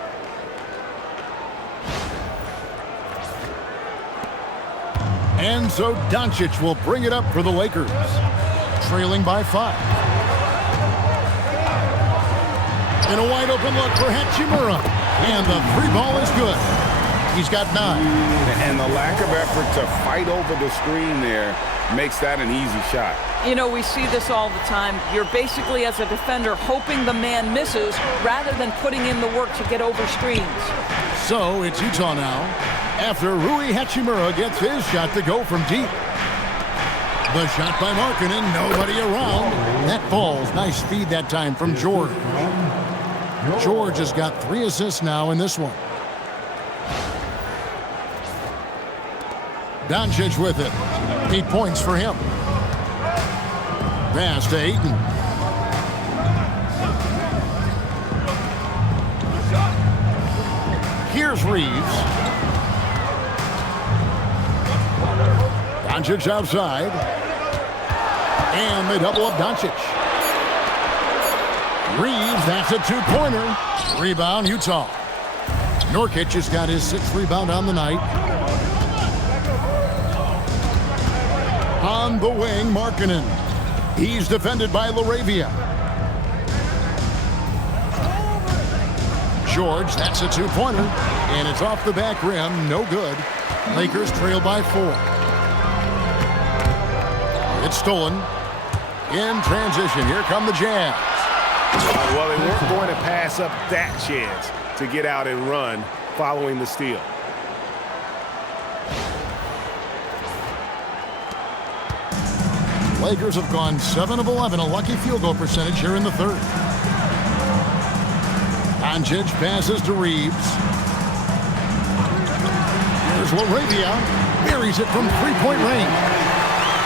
And so Dončić will bring it up for the Lakers. Trailing by 5. And a wide open look for Hachimura. And the 3-ball is good. He's got 9. And the lack of effort to fight over the screen there makes that an easy shot. You know, we see this all the time. You're basically, as a defender, hoping the man misses rather than putting in the work to get over screens. So it's Utah now, after Rui Hachimura gets his shot to go from deep. The shot by Markkanen, nobody around. That falls. Nice speed that time from George. George has got 3 assists now in this one. Dončić with it. 8 points for him. Pass to Ayton. Here's Reeves. Dončić outside. And they double up Dončić. Reeves, that's a two-pointer. Rebound, Utah. Nurkic has got his 6th rebound on the night. On the wing, Markkanen. He's defended by LaRavia. George, that's a two-pointer. And it's off the back rim, no good. Lakers trail by 4. It's stolen. In transition, here come the Jazz. Well, they weren't going to pass up that chance to get out and run following the steal. Lakers have gone 7 of 11, a lucky field goal percentage here in the third. Dončić passes to Reeves. Here's LaRavia. Buries it from three-point range.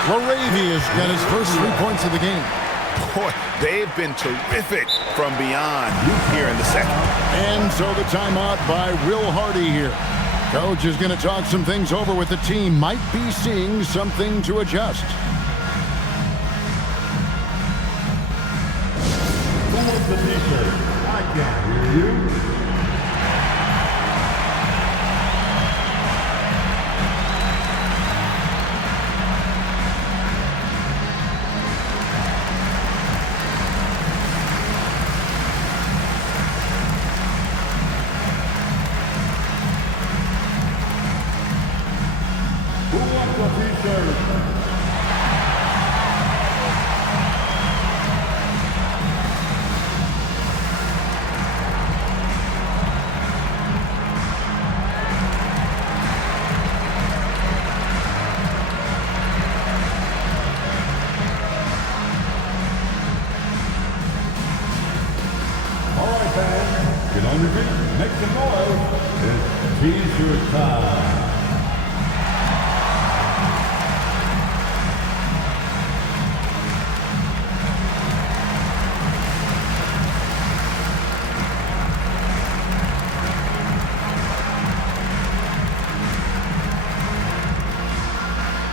LaRavia's got his first 3 points of the game. Boy, they've been terrific from beyond here in the second. And so the timeout by Will Hardy here. Coach is going to talk some things over with the team. Might be seeing something to adjust. Who wants the t-shirt? I can't hear you. Get on your feet, make some noise. It's t-shirt time.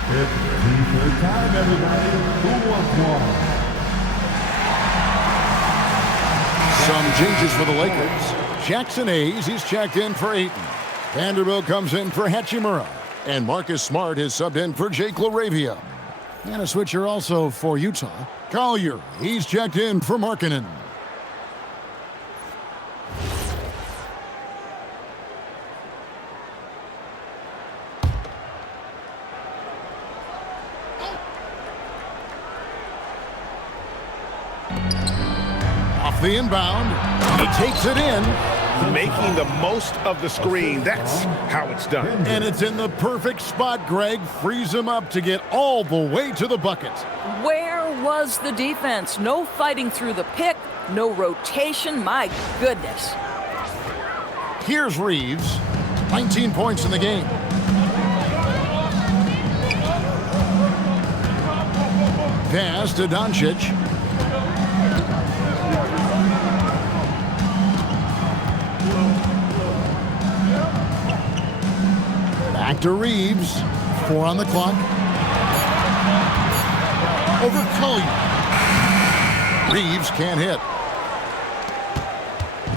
It's t-shirt time, everybody. Who wants one? Some changes for the Lakers. Jackson Hayes, he's checked in for Ayton. Vanderbilt comes in for Hachimura. And Marcus Smart is subbed in for Jake LaRavia. And a switcher also for Utah. Collier, he's checked in for Markkanen. The inbound, he takes it in. Making the most of the screen, that's how it's done. And it's in the perfect spot, Greg. Frees him up to get all the way to the bucket. Where was the defense? No fighting through the pick, no rotation, my goodness. Here's Reeves, 19 points in the game. Pass to Dončić. Back to Reeves. 4 on the clock. Over Collier. Reeves can't hit.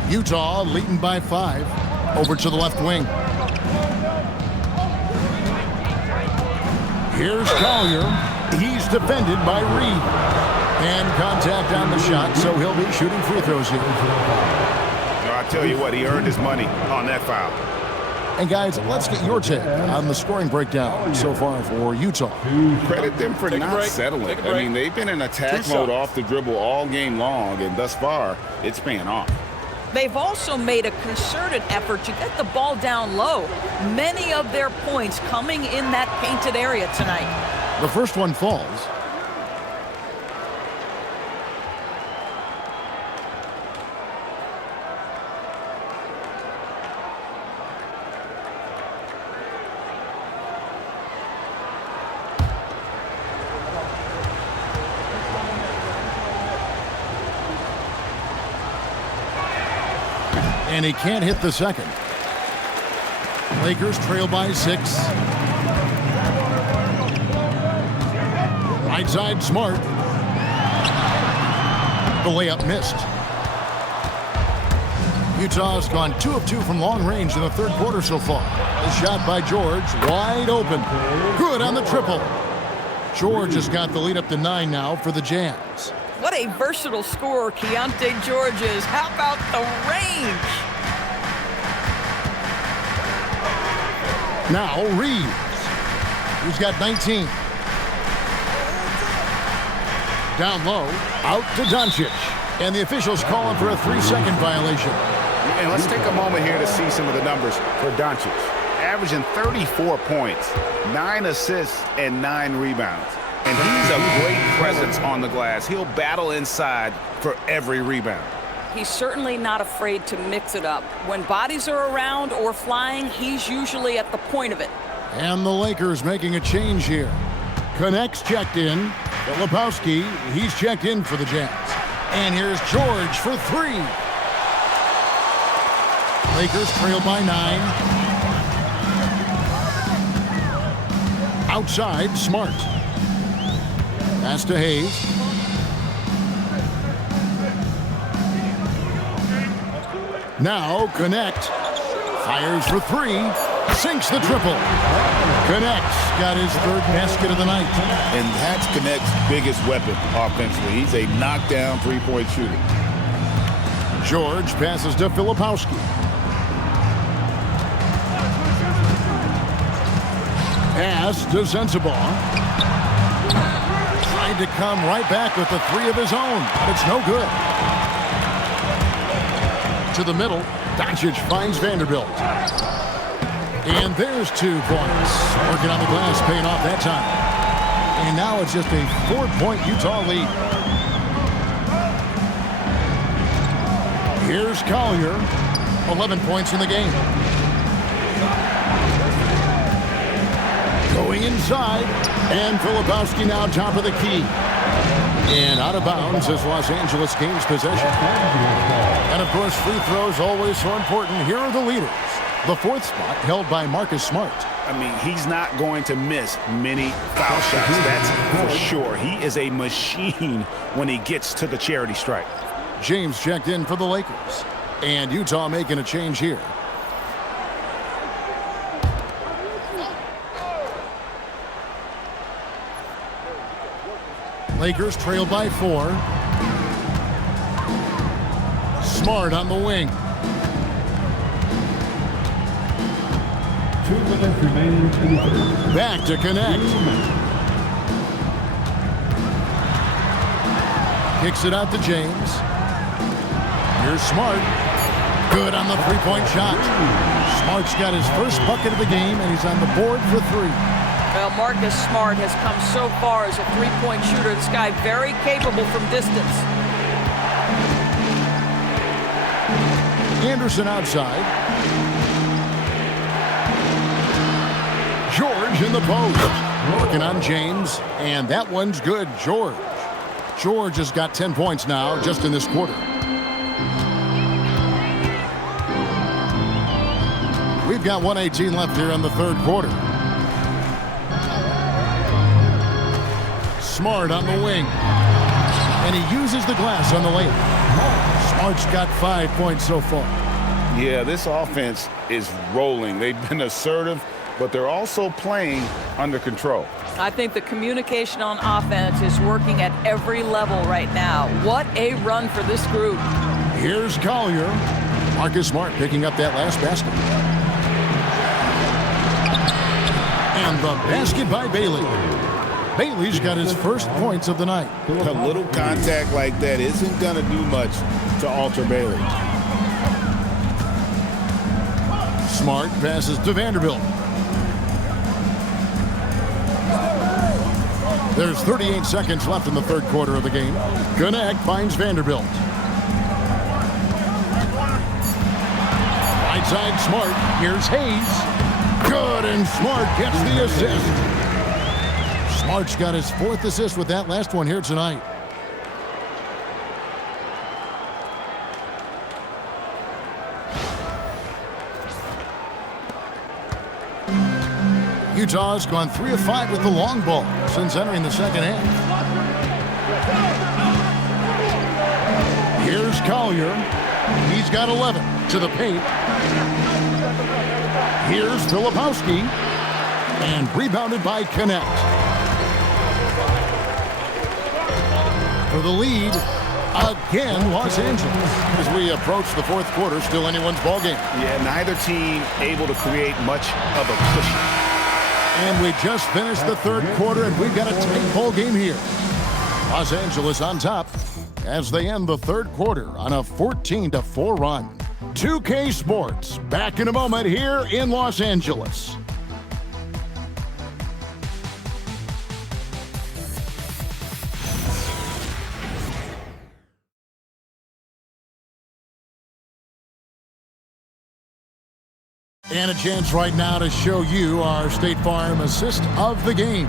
Utah leading by 5. Over to the left wing. Here's Collier. He's defended by Reed. And contact on the shot, so he'll be shooting free throws here. I tell you what, he earned his money on that foul. And guys, let's get your take on the scoring breakdown so far for Utah. Credit them for not settling. I mean, they've been in attack mode off the dribble all game long, and thus far, it's paying off. They've also made a concerted effort to get the ball down low. Many of their points coming in that painted area tonight. The first one falls. And he can't hit the second. Lakers trail by 6. Right side, Smart. The layup missed. Utah's gone 2 of 2 from long range in the third quarter so far. The shot by George, wide open. Good on the triple. George has got the lead up to 9 now for the Jazz. What a versatile scorer Keontae George is. How about the range? Now Reeves. He's got 19. Down low, out to Dončić. And the officials calling for a 3-second violation. And let's take a moment here to see some of the numbers for Dončić. Averaging 34 points, 9 assists, and 9 rebounds. And he's a great presence on the glass. He'll battle inside for every rebound. He's certainly not afraid to mix it up. When bodies are around or flying, he's usually at the point of it. And the Lakers making a change here. Connects checked in. Filipowski, he's checked in for the Jazz. And here's George for 3. Lakers trail by 9. Outside, Smart. Pass to Hayes. Now Connect. Fires for 3. Sinks the triple. Connect's got his 3rd basket of the night. And that's Connect's biggest weapon offensively. He's a knockdown three-point shooter. George passes to Filipowski. Pass to Sensabaugh. Tried to come right back with the 3 of his own, but it's no good. To the middle, Dončić finds Vanderbilt. And there's 2 points. Working on the glass, paying off that time. And now it's just a 4-point Utah lead. Here's Collier. 11 points in the game. Going inside. And Filipowski now top of the key. And out of bounds as Los Angeles gains possession. And of course, free throws always so important. Here are the leaders. The 4th spot held by Marcus Smart. I mean, he's not going to miss many foul shots. That's for sure. He is a machine when he gets to the charity stripe. James checked in for the Lakers. And Utah making a change here. Lakers trail by 4. Smart on the wing. 2 minutes remaining in the third. Back to Connect. Kicks it out to James. Here's Smart. Good on the 3-point shot. Smart's got his first bucket of the game, and he's on the board for 3. Well, Marcus Smart has come so far as a 3-point shooter. This guy very capable from distance. Anderson outside. George in the post. Working on James, and that one's good. George. George has got 10 points now just in this quarter. We've got 1:18 left here in the third quarter. Smart on the wing. And he uses the glass on the layup. Smart's got 5 points so far. Yeah, this offense is rolling. They've been assertive, but they're also playing under control. I think the communication on offense is working at every level right now. What a run for this group. Here's Collier. Marcus Smart picking up that last basket. And the basket by Bailey. Bailey's got his first points of the night. A little contact like that isn't going to do much to alter Bailey. Smart passes to Vanderbilt. There's 38 seconds left in the third quarter of the game. Connect finds Vanderbilt. Right side, Smart. Here's Hayes. Good, and Smart gets the assist. Smart's got his 4th assist with that last one here tonight. Utah's gone 3 of 5 with the long ball since entering the second half. Collier. He's got 11 to the paint. Here's Filipowski. And rebounded by Connect. For the lead, again, Los Angeles. As we approach the fourth quarter, still anyone's ballgame. Yeah, neither team able to create much of a cushion. And we just finished the third quarter, and we've got a tight ball game here. Los Angeles on top as they end the third quarter on a 14-4 run. 2K Sports, back in a moment here in Los Angeles. And a chance right now to show you our State Farm assist of the game.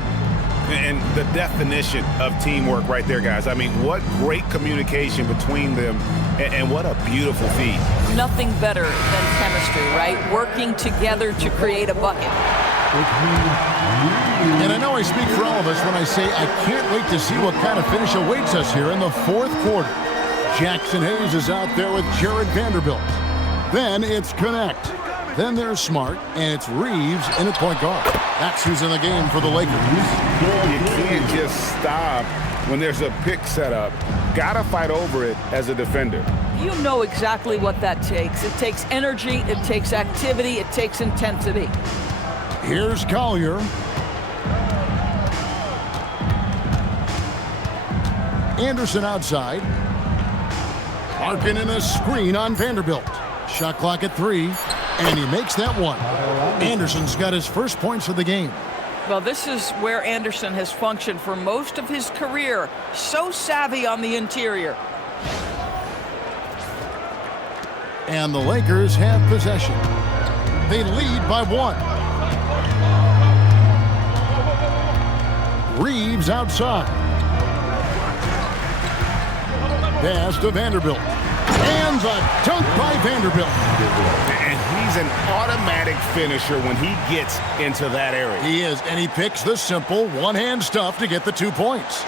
And the definition of teamwork right there, guys. I mean, what great communication between them, and what a beautiful feed. Nothing better than chemistry, right? Working together to create a bucket. And I know I speak for all of us when I say I can't wait to see what kind of finish awaits us here in the fourth quarter. Jackson Hayes is out there with Jared Vanderbilt. Then it's Connect. Then there's Smart, and it's Reeves in at point guard. That's who's in the game for the Lakers. You can't just stop when there's a pick set up. Gotta fight over it as a defender. You know exactly what that takes. It takes energy, it takes activity, it takes intensity. Here's Collier. Anderson outside. Arkin in a screen on Vanderbilt. Shot clock at 3, and he makes that one. Anderson's got his first points of the game. Well, this is where Anderson has functioned for most of his career. So savvy on the interior. And the Lakers have possession. They lead by 1. Reeves outside. Pass to Vanderbilt. And the dunk by Vanderbilt. And he's an automatic finisher when he gets into that area. He is, and he picks the simple one-hand stuff to get the 2 points.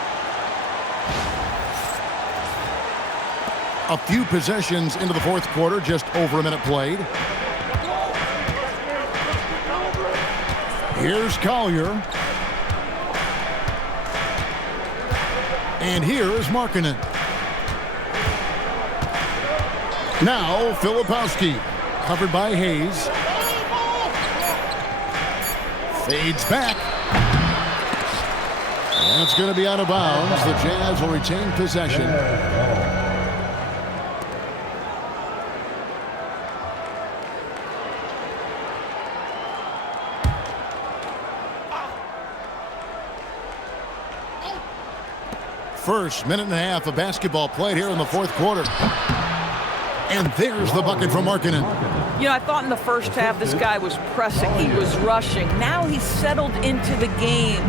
A few possessions into the fourth quarter, just over a minute played. Here's Collier. And here is Markkanen. Now, Filipowski, covered by Hayes. Fades back. That's going to be out of bounds. The Jazz will retain possession. First minute and a half of basketball played here in the fourth quarter. And there's the bucket from Markkanen. You know, I thought in the first half this guy was pressing, he was rushing. Now he's settled into the game.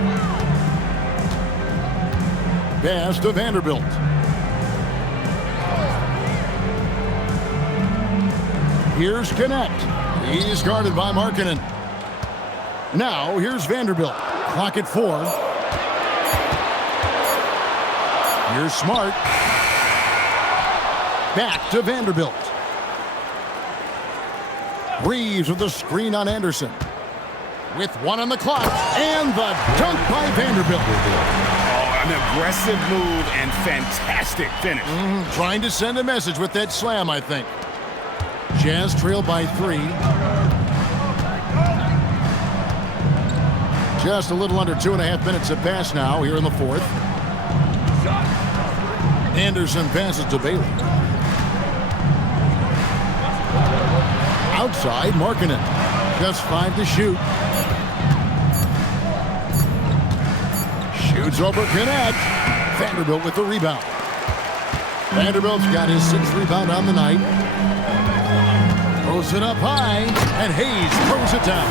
Pass to Vanderbilt. Here's Connect. He's guarded by Markkanen. Now here's Vanderbilt. Clock at 4. Here's Smart. Back to Vanderbilt. Reeves with the screen on Anderson. With 1 on the clock. And the dunk by Vanderbilt. Oh, an aggressive move and fantastic finish. Trying to send a message with that slam, I think. Jazz trail by 3. Just a little under 2.5 minutes have passed now here in the fourth. Anderson passes to Bailey. Outside, Markkanen. Just 5 to shoot. Shoots over Connect. Vanderbilt with the rebound. Vanderbilt's got his 6th rebound on the night. Throws it up high, and Hayes throws it down.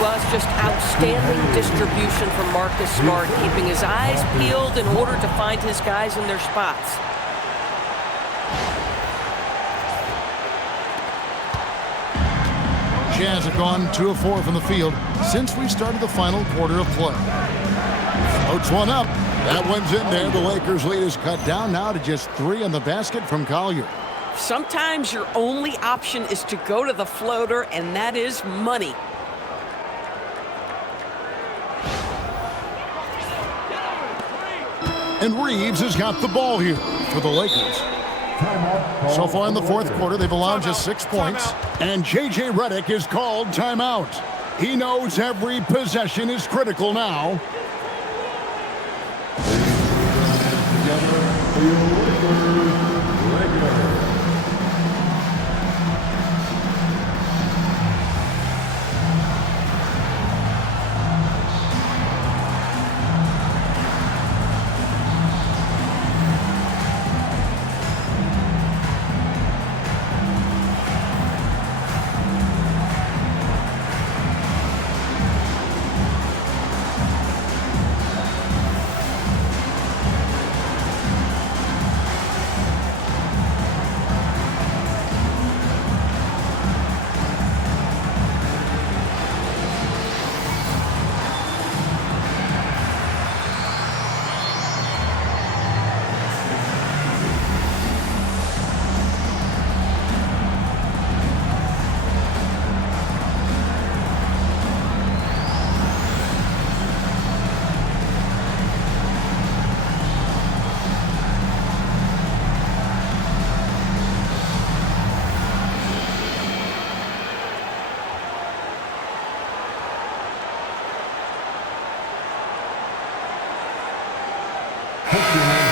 Well, it's just outstanding distribution from Marcus Smart, keeping his eyes peeled in order to find his guys in their spots. Jazz have gone 2 of 4 from the field since we started the final quarter of play. Floats one up. That one's in there. The Lakers' lead is cut down now to just 3 on the basket from Collier. Sometimes your only option is to go to the floater, and that is money. And Reeves has got the ball here for the Lakers. So far in the fourth quarter, they've allowed just 6 points. And J.J. Redick is called timeout. He knows every possession is critical now.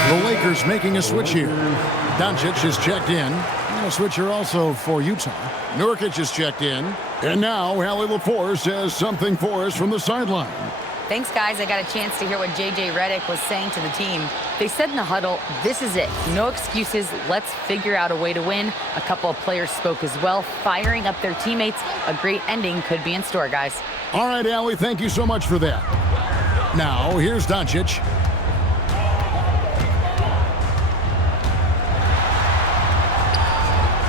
The Lakers making a switch here. Dončić is checked in. And a switcher also for Utah. Nurkic is checked in. And now Allie LaForce says something for us from the sideline. Thanks, guys. I got a chance to hear what J.J. Redick was saying to the team. They said in the huddle, this is it. No excuses. Let's figure out a way to win. A couple of players spoke as well, firing up their teammates. A great ending could be in store, guys. All right, Allie, thank you so much for that. Now, here's Dončić.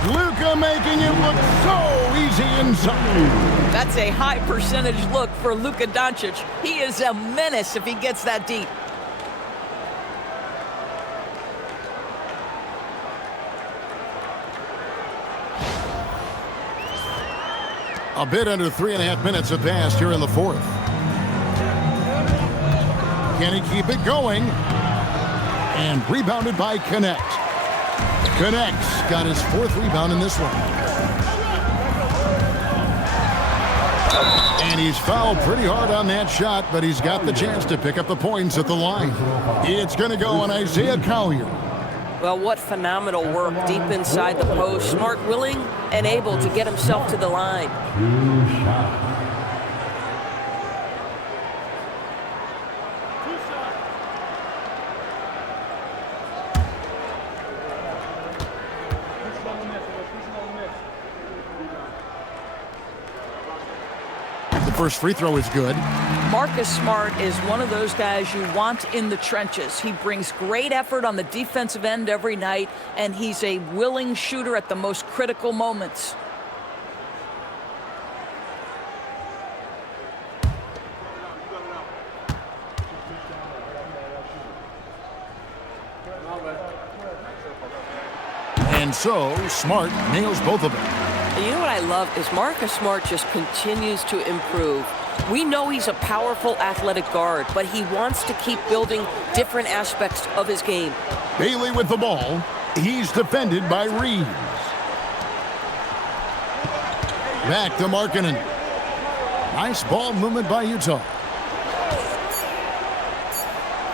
Luka making it look so easy inside. That's a high percentage look for Luka Dončić. He is a menace if he gets that deep. A bit under 3.5 minutes have passed here in the fourth. Can he keep it going? And rebounded by Connect. Connect's got his fourth rebound in this one. And he's fouled pretty hard on that shot, but he's got the chance to pick up the points at the line. It's going to go on Isaiah Collier. Well, what phenomenal work deep inside the post. Smart, willing, and able to get himself to the line. First free throw is good. Marcus Smart is one of those guys you want in the trenches. He brings great effort on the defensive end every night, and he's a willing shooter at the most critical moments. And so, Smart nails both of them. And you know what I love is Marcus Smart just continues to improve. We know he's a powerful athletic guard, but he wants to keep building different aspects of his game. Bailey with the ball. He's defended by Reeves. Back to Markkanen. Nice ball movement by Utah.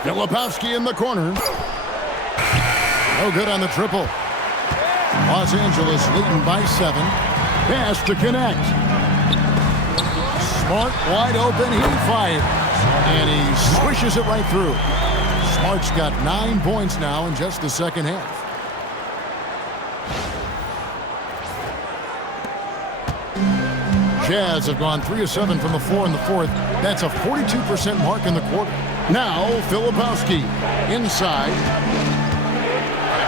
Filipowski in the corner. No good on the triple. Los Angeles leading by 7. Pass to Connect. Smart wide open. He fires. And he swishes it right through. Smart's got 9 points now in just the second half. Jazz have gone 3 of 7 from the floor in the fourth. That's a 42% mark in the quarter. Now Filipowski inside.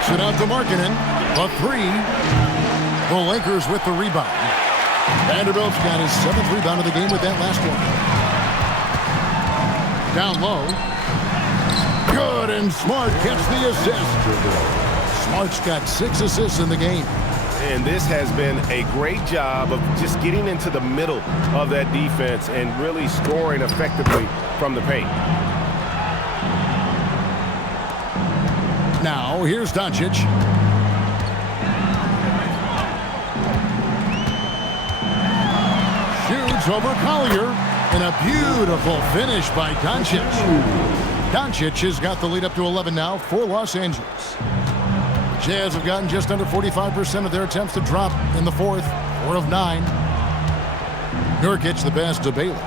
Backs it out to Markkanen. A 3. The Lakers with the rebound. Vanderbilt's got his 7th rebound of the game with that last one. Down low. Good, and Smart gets the assist. Smart's got 6 assists in the game. And this has been a great job of just getting into the middle of that defense and really scoring effectively from the paint. Now, here's Dončić. Shoots over Collier. And a beautiful finish by Dončić. Dončić has got the lead up to 11 now for Los Angeles. The Jazz have gotten just under 45% of their attempts to drop in the fourth, 4 of 9. Nurkic the pass to Bailey.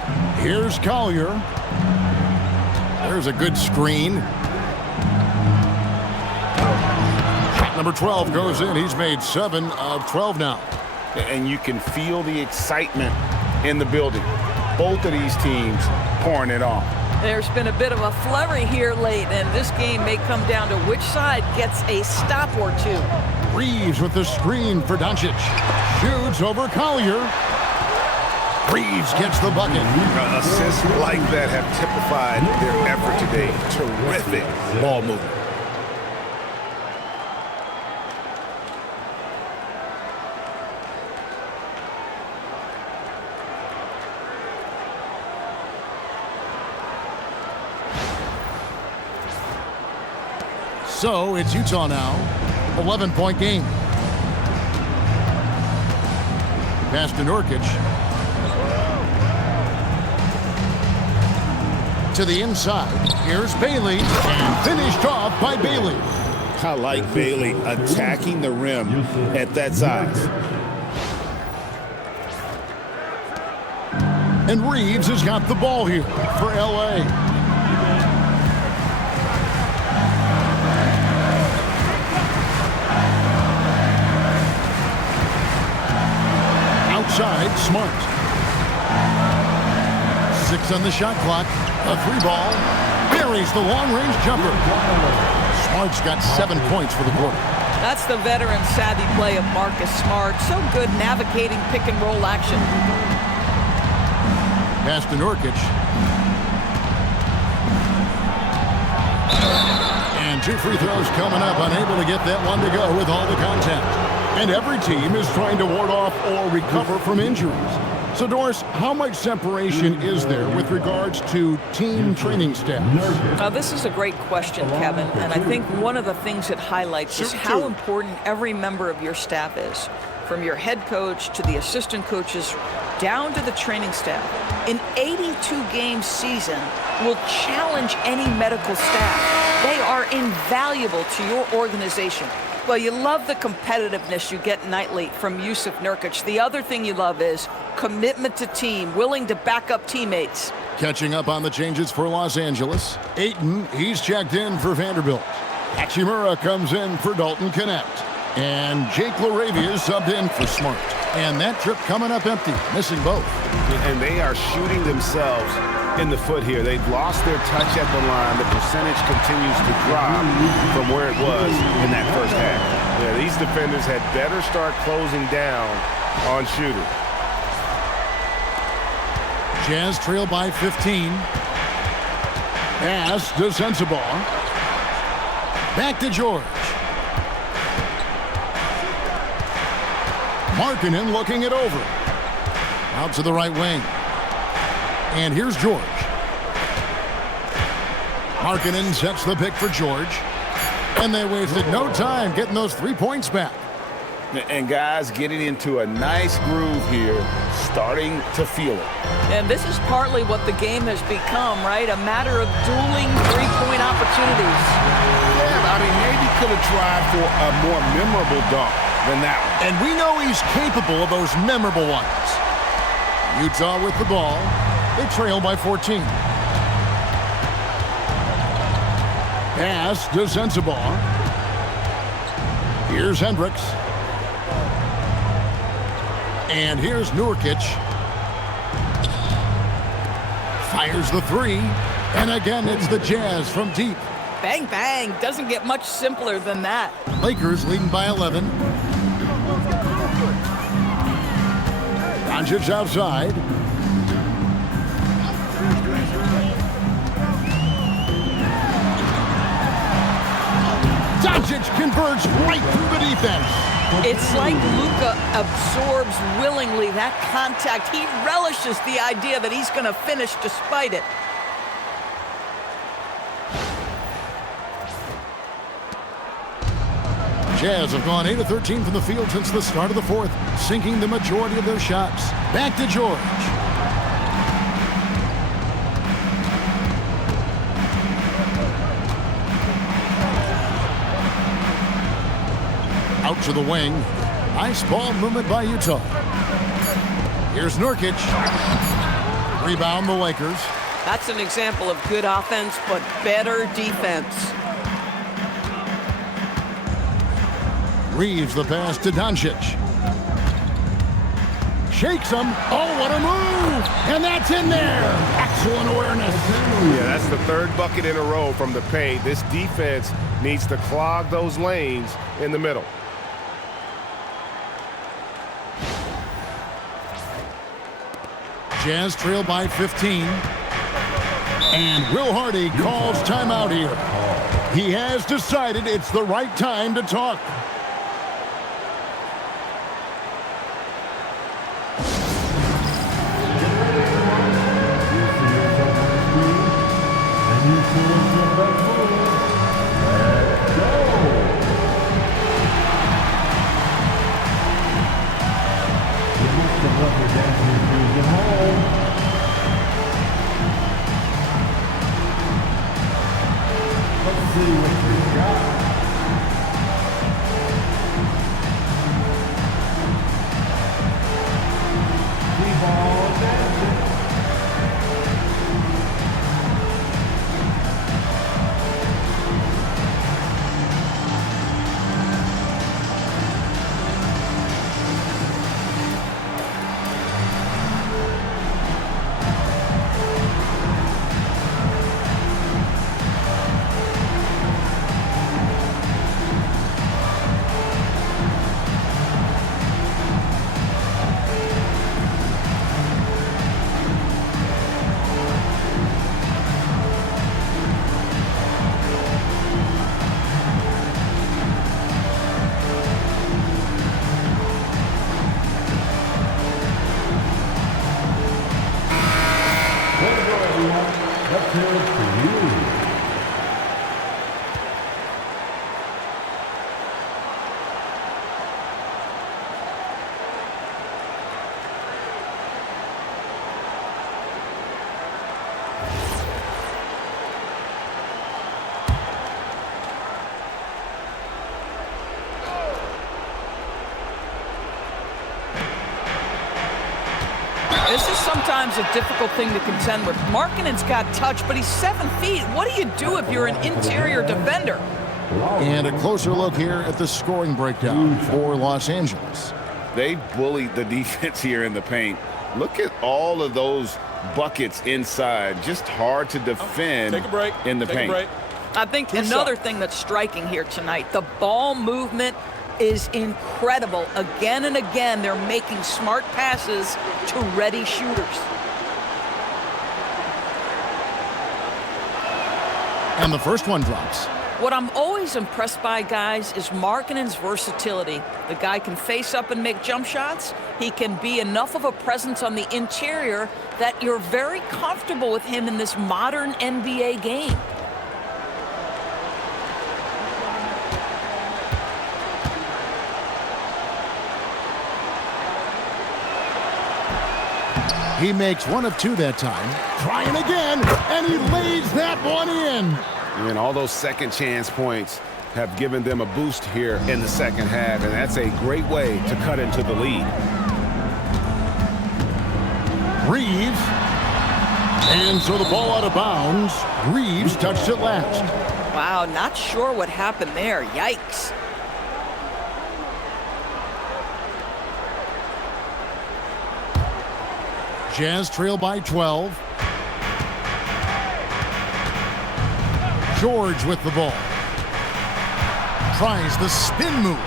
Here's Collier. There's a good screen. Shot number 12 goes in. He's made 7 of 12 now. And you can feel the excitement in the building. Both of these teams pouring it on. There's been a bit of a flurry here late, and this game may come down to which side gets a stop or two. Reeves with the screen for Dončić. Shoots over Collier. Reeves gets the bucket. Assists like that have typified their effort today. Terrific ball movement. So it's Utah now, 11-point game. Pass to Nurkic. To the inside. Here's Bailey, and finished off by Bailey. I like Bailey attacking the rim at that size. And Reeves has got the ball here for LA. Outside, Smart. 6 on the shot clock. A 3-ball. Buries the long-range jumper. Smart's got 7 points for the quarter. That's the veteran savvy play of Marcus Smart. So good navigating pick-and-roll action. Pass to Nurkic. And 2 free throws coming up. Unable to get that one to go with all the contact. And every team is trying to ward off or recover from injuries. So, Doris, how much separation is there with regards to team training staff? This is a great question, Kevin. And I think one of the things it highlights is how important every member of your staff is. From your head coach to the assistant coaches down to the training staff. An 82-game season will challenge any medical staff. They are invaluable to your organization. Well, you love the competitiveness you get nightly from Jusuf Nurkic. The other thing you love is commitment to team, willing to back up teammates. Catching up on the changes for Los Angeles. Ayton, he's checked in for Vanderbilt. Hachimura comes in for Dalton Connect. And Jake LaRavia is subbed in for Smart. And that trip coming up empty, missing both. And they are shooting themselves in the foot here. They've lost their touch at the line. The percentage continues to drop from where it was in that first half. Yeah, these defenders had better start closing down on shooting. Jazz trail by 15. Pass to Sensabaugh. Back to George. Markkanen looking it over. Out to the right wing. And here's George. Markkanen sets the pick for George. And they wasted no time getting those 3 points back. And guys getting into a nice groove here, starting to feel it. And this is partly what the game has become, right? A matter of dueling three-point opportunities. Yeah, I mean, maybe could have tried for a more memorable dunk than that one. And we know he's capable of those memorable ones. Utah with the ball. They trail by 14. Pass to Sensabaugh. Here's Hendricks. And here's Nurkic. Fires the 3. And again, it's the Jazz from deep. Bang, bang. Doesn't get much simpler than that. Lakers leading by 11. Dončić outside. Dončić converts right through the defense. It's like Luka absorbs willingly that contact. He relishes the idea that he's going to finish despite it. Jazz have gone 8 of 13 from the field since the start of the fourth, sinking the majority of their shots. Back to George. Out to the wing. Nice ball movement by Utah. Here's Nurkic. Rebound the Lakers. That's an example of good offense, but better defense. Reeves the pass to Dončić. Shakes him. Oh, what a move! And that's in there. Excellent awareness. Yeah, that's the third bucket in a row from the paint. This defense needs to clog those lanes in the middle. Jazz trail by 15. And Will Hardy calls timeout here. He has decided it's the right time to talk. This is sometimes a difficult thing to contend with. Markkanen's got touch, but he's 7 feet. What do you do if you're an interior defender? And a closer look here at the scoring breakdown for Los Angeles. They bullied the defense here in the paint. Look at all of those buckets inside. Just hard to defend in the paint. I think another thing that's striking here tonight, the ball movement is incredible. Again and again, they're making smart passes to ready shooters. And the first one drops. What I'm always impressed by, guys, is Markkanen's versatility. The guy can face up and make jump shots. He can be enough of a presence on the interior that you're very comfortable with him in this modern NBA game. He makes one of two that time. Trying again, and he lays that one in. And all those second chance points have given them a boost here in the second half, and that's a great way to cut into the lead. Reeves. And so the ball out of bounds. Reeves touched it last. Wow, not sure what happened there. Yikes. Jazz trail by 12. George with the ball. Tries the spin move.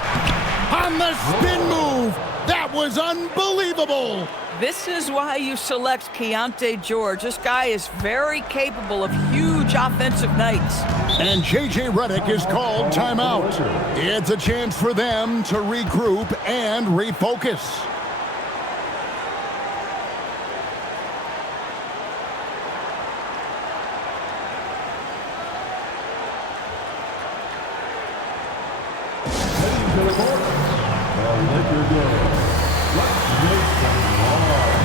On the spin move. That was unbelievable. This is why you select Keontae George. This guy is very capable of huge offensive nights. And J.J. Redick is called timeout. It's a chance for them to regroup and refocus. Heading to the court, the Lakers go. Let's make some noise.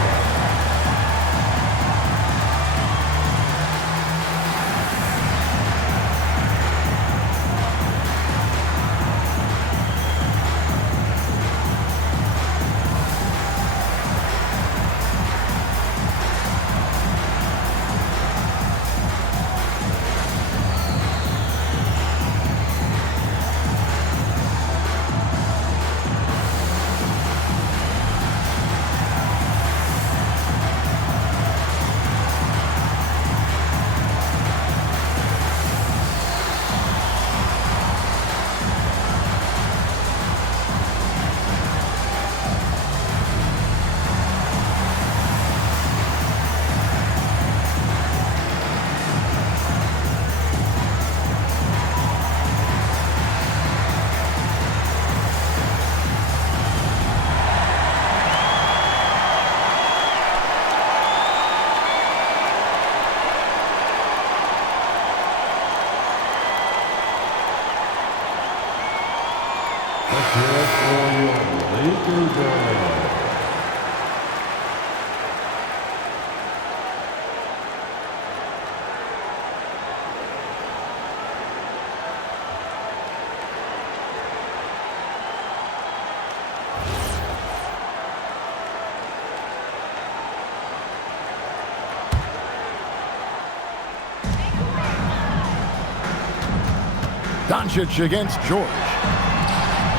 Dončić against George.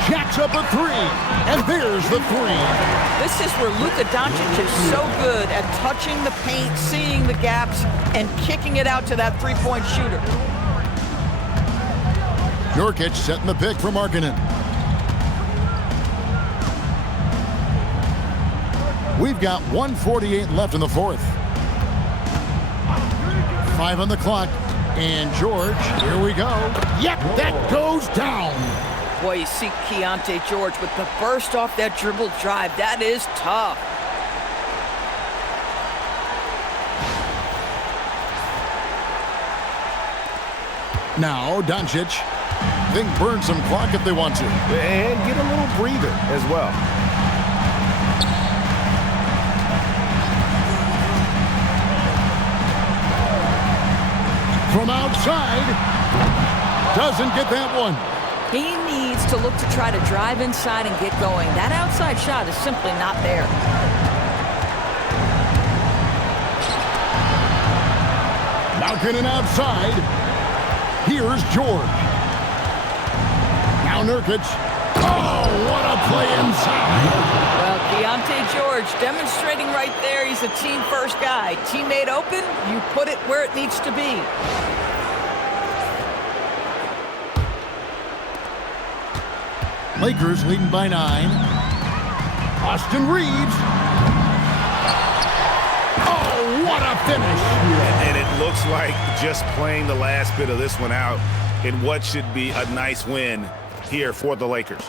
Jacks up a three, and there's the three. This is where Luka Dončić is so good at touching the paint, seeing the gaps, and kicking it out to that three-point shooter. Nurkic setting the pick for Markkanen. We've got 1:48 left in the fourth. 5 on the clock. And George, here we go. Yep, that goes down. Boy, you see Keontae George with the burst off that dribble drive. That is tough. Now, Dončić. They can burn some clock if they want to. And get a little breather as well. From outside, doesn't get that one. He needs to look to try to drive inside and get going. That outside shot is simply not there. Markkanen outside. Here's George. Now Nurkic. Oh, what a play inside. Well, Keontae George demonstrating right there he's a team-first guy. Teammate open, you put it where it needs to be. Lakers leading by 9. Austin Reeves. Oh, what a finish. And it looks like just playing the last bit of this one out in what should be a nice win here for the Lakers.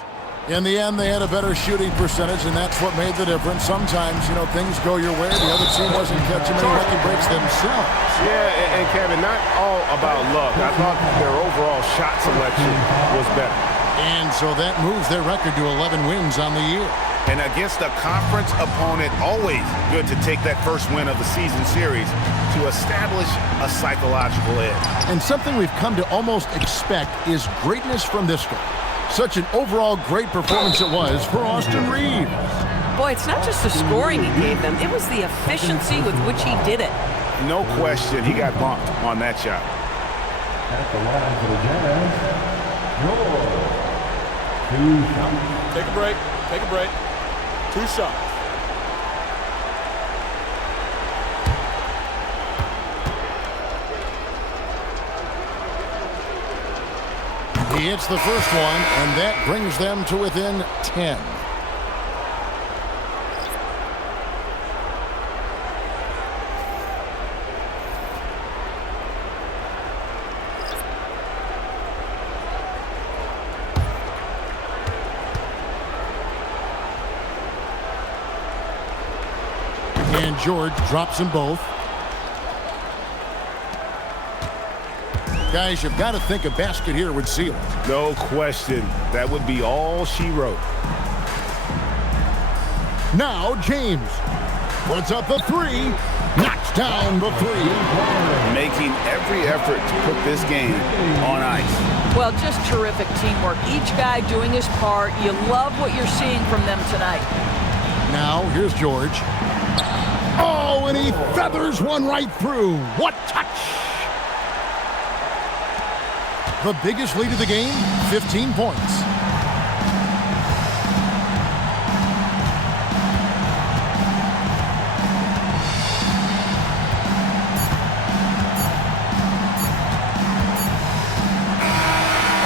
In the end, they had a better shooting percentage, and that's what made the difference. Sometimes, things go your way. The other team wasn't catching many lucky breaks themselves. Yeah, and Kevin, not all about luck. I thought their overall shot selection was better. And so that moves their record to 11 wins on the year. And against a conference opponent, always good to take that first win of the season series to establish a psychological edge. And something we've come to almost expect is greatness from this guy. Such an overall great performance it was for Austin Reeves. Boy, it's not just the scoring he gave them. It was the efficiency with which he did it. No question, he got bumped on that shot. At the line for the Jazz, George. 2 shots. Take a break. Take a break. 2 shots. He hits the first one, and that brings them to within 10. And George drops them both. Guys, you've got to think a basket here would seal it. No question. That would be all she wrote. Now James puts up the three. Knocks down the three. Making every effort to put this game on ice. Well, just terrific teamwork. Each guy doing his part. You love what you're seeing from them tonight. Now, here's George. Oh, and he feathers one right through. What touch! The biggest lead of the game, 15 points.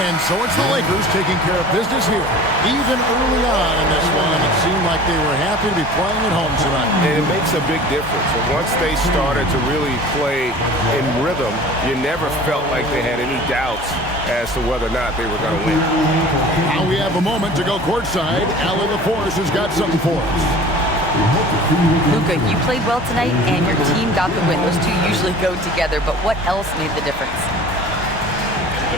And so it's the Lakers taking care of business here. Even early on in this one, it seemed like they were happy to be playing at home tonight. And it makes a big difference. And once they started to really play in rhythm, you never felt like they had any doubts as to whether or not they were going to win. Now we have a moment to go courtside. Allie LaForce has got something for us. Luka, you played well tonight, and your team got the win. Those two usually go together, but what else made the difference?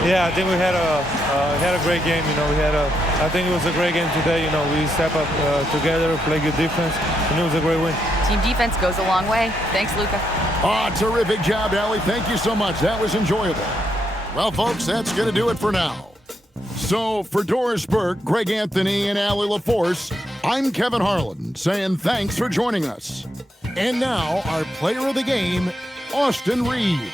Yeah, I think we had a great game. I think it was a great game today. We step up together, play good defense, and it was a great win. Team defense goes a long way. Thanks, Luka. Oh, terrific job, Allie. Thank you so much. That was enjoyable. Well, folks, that's going to do it for now. So, for Doris Burke, Greg Anthony, and Allie LaForce, I'm Kevin Harlan saying thanks for joining us. And now, our player of the game, Austin Reed.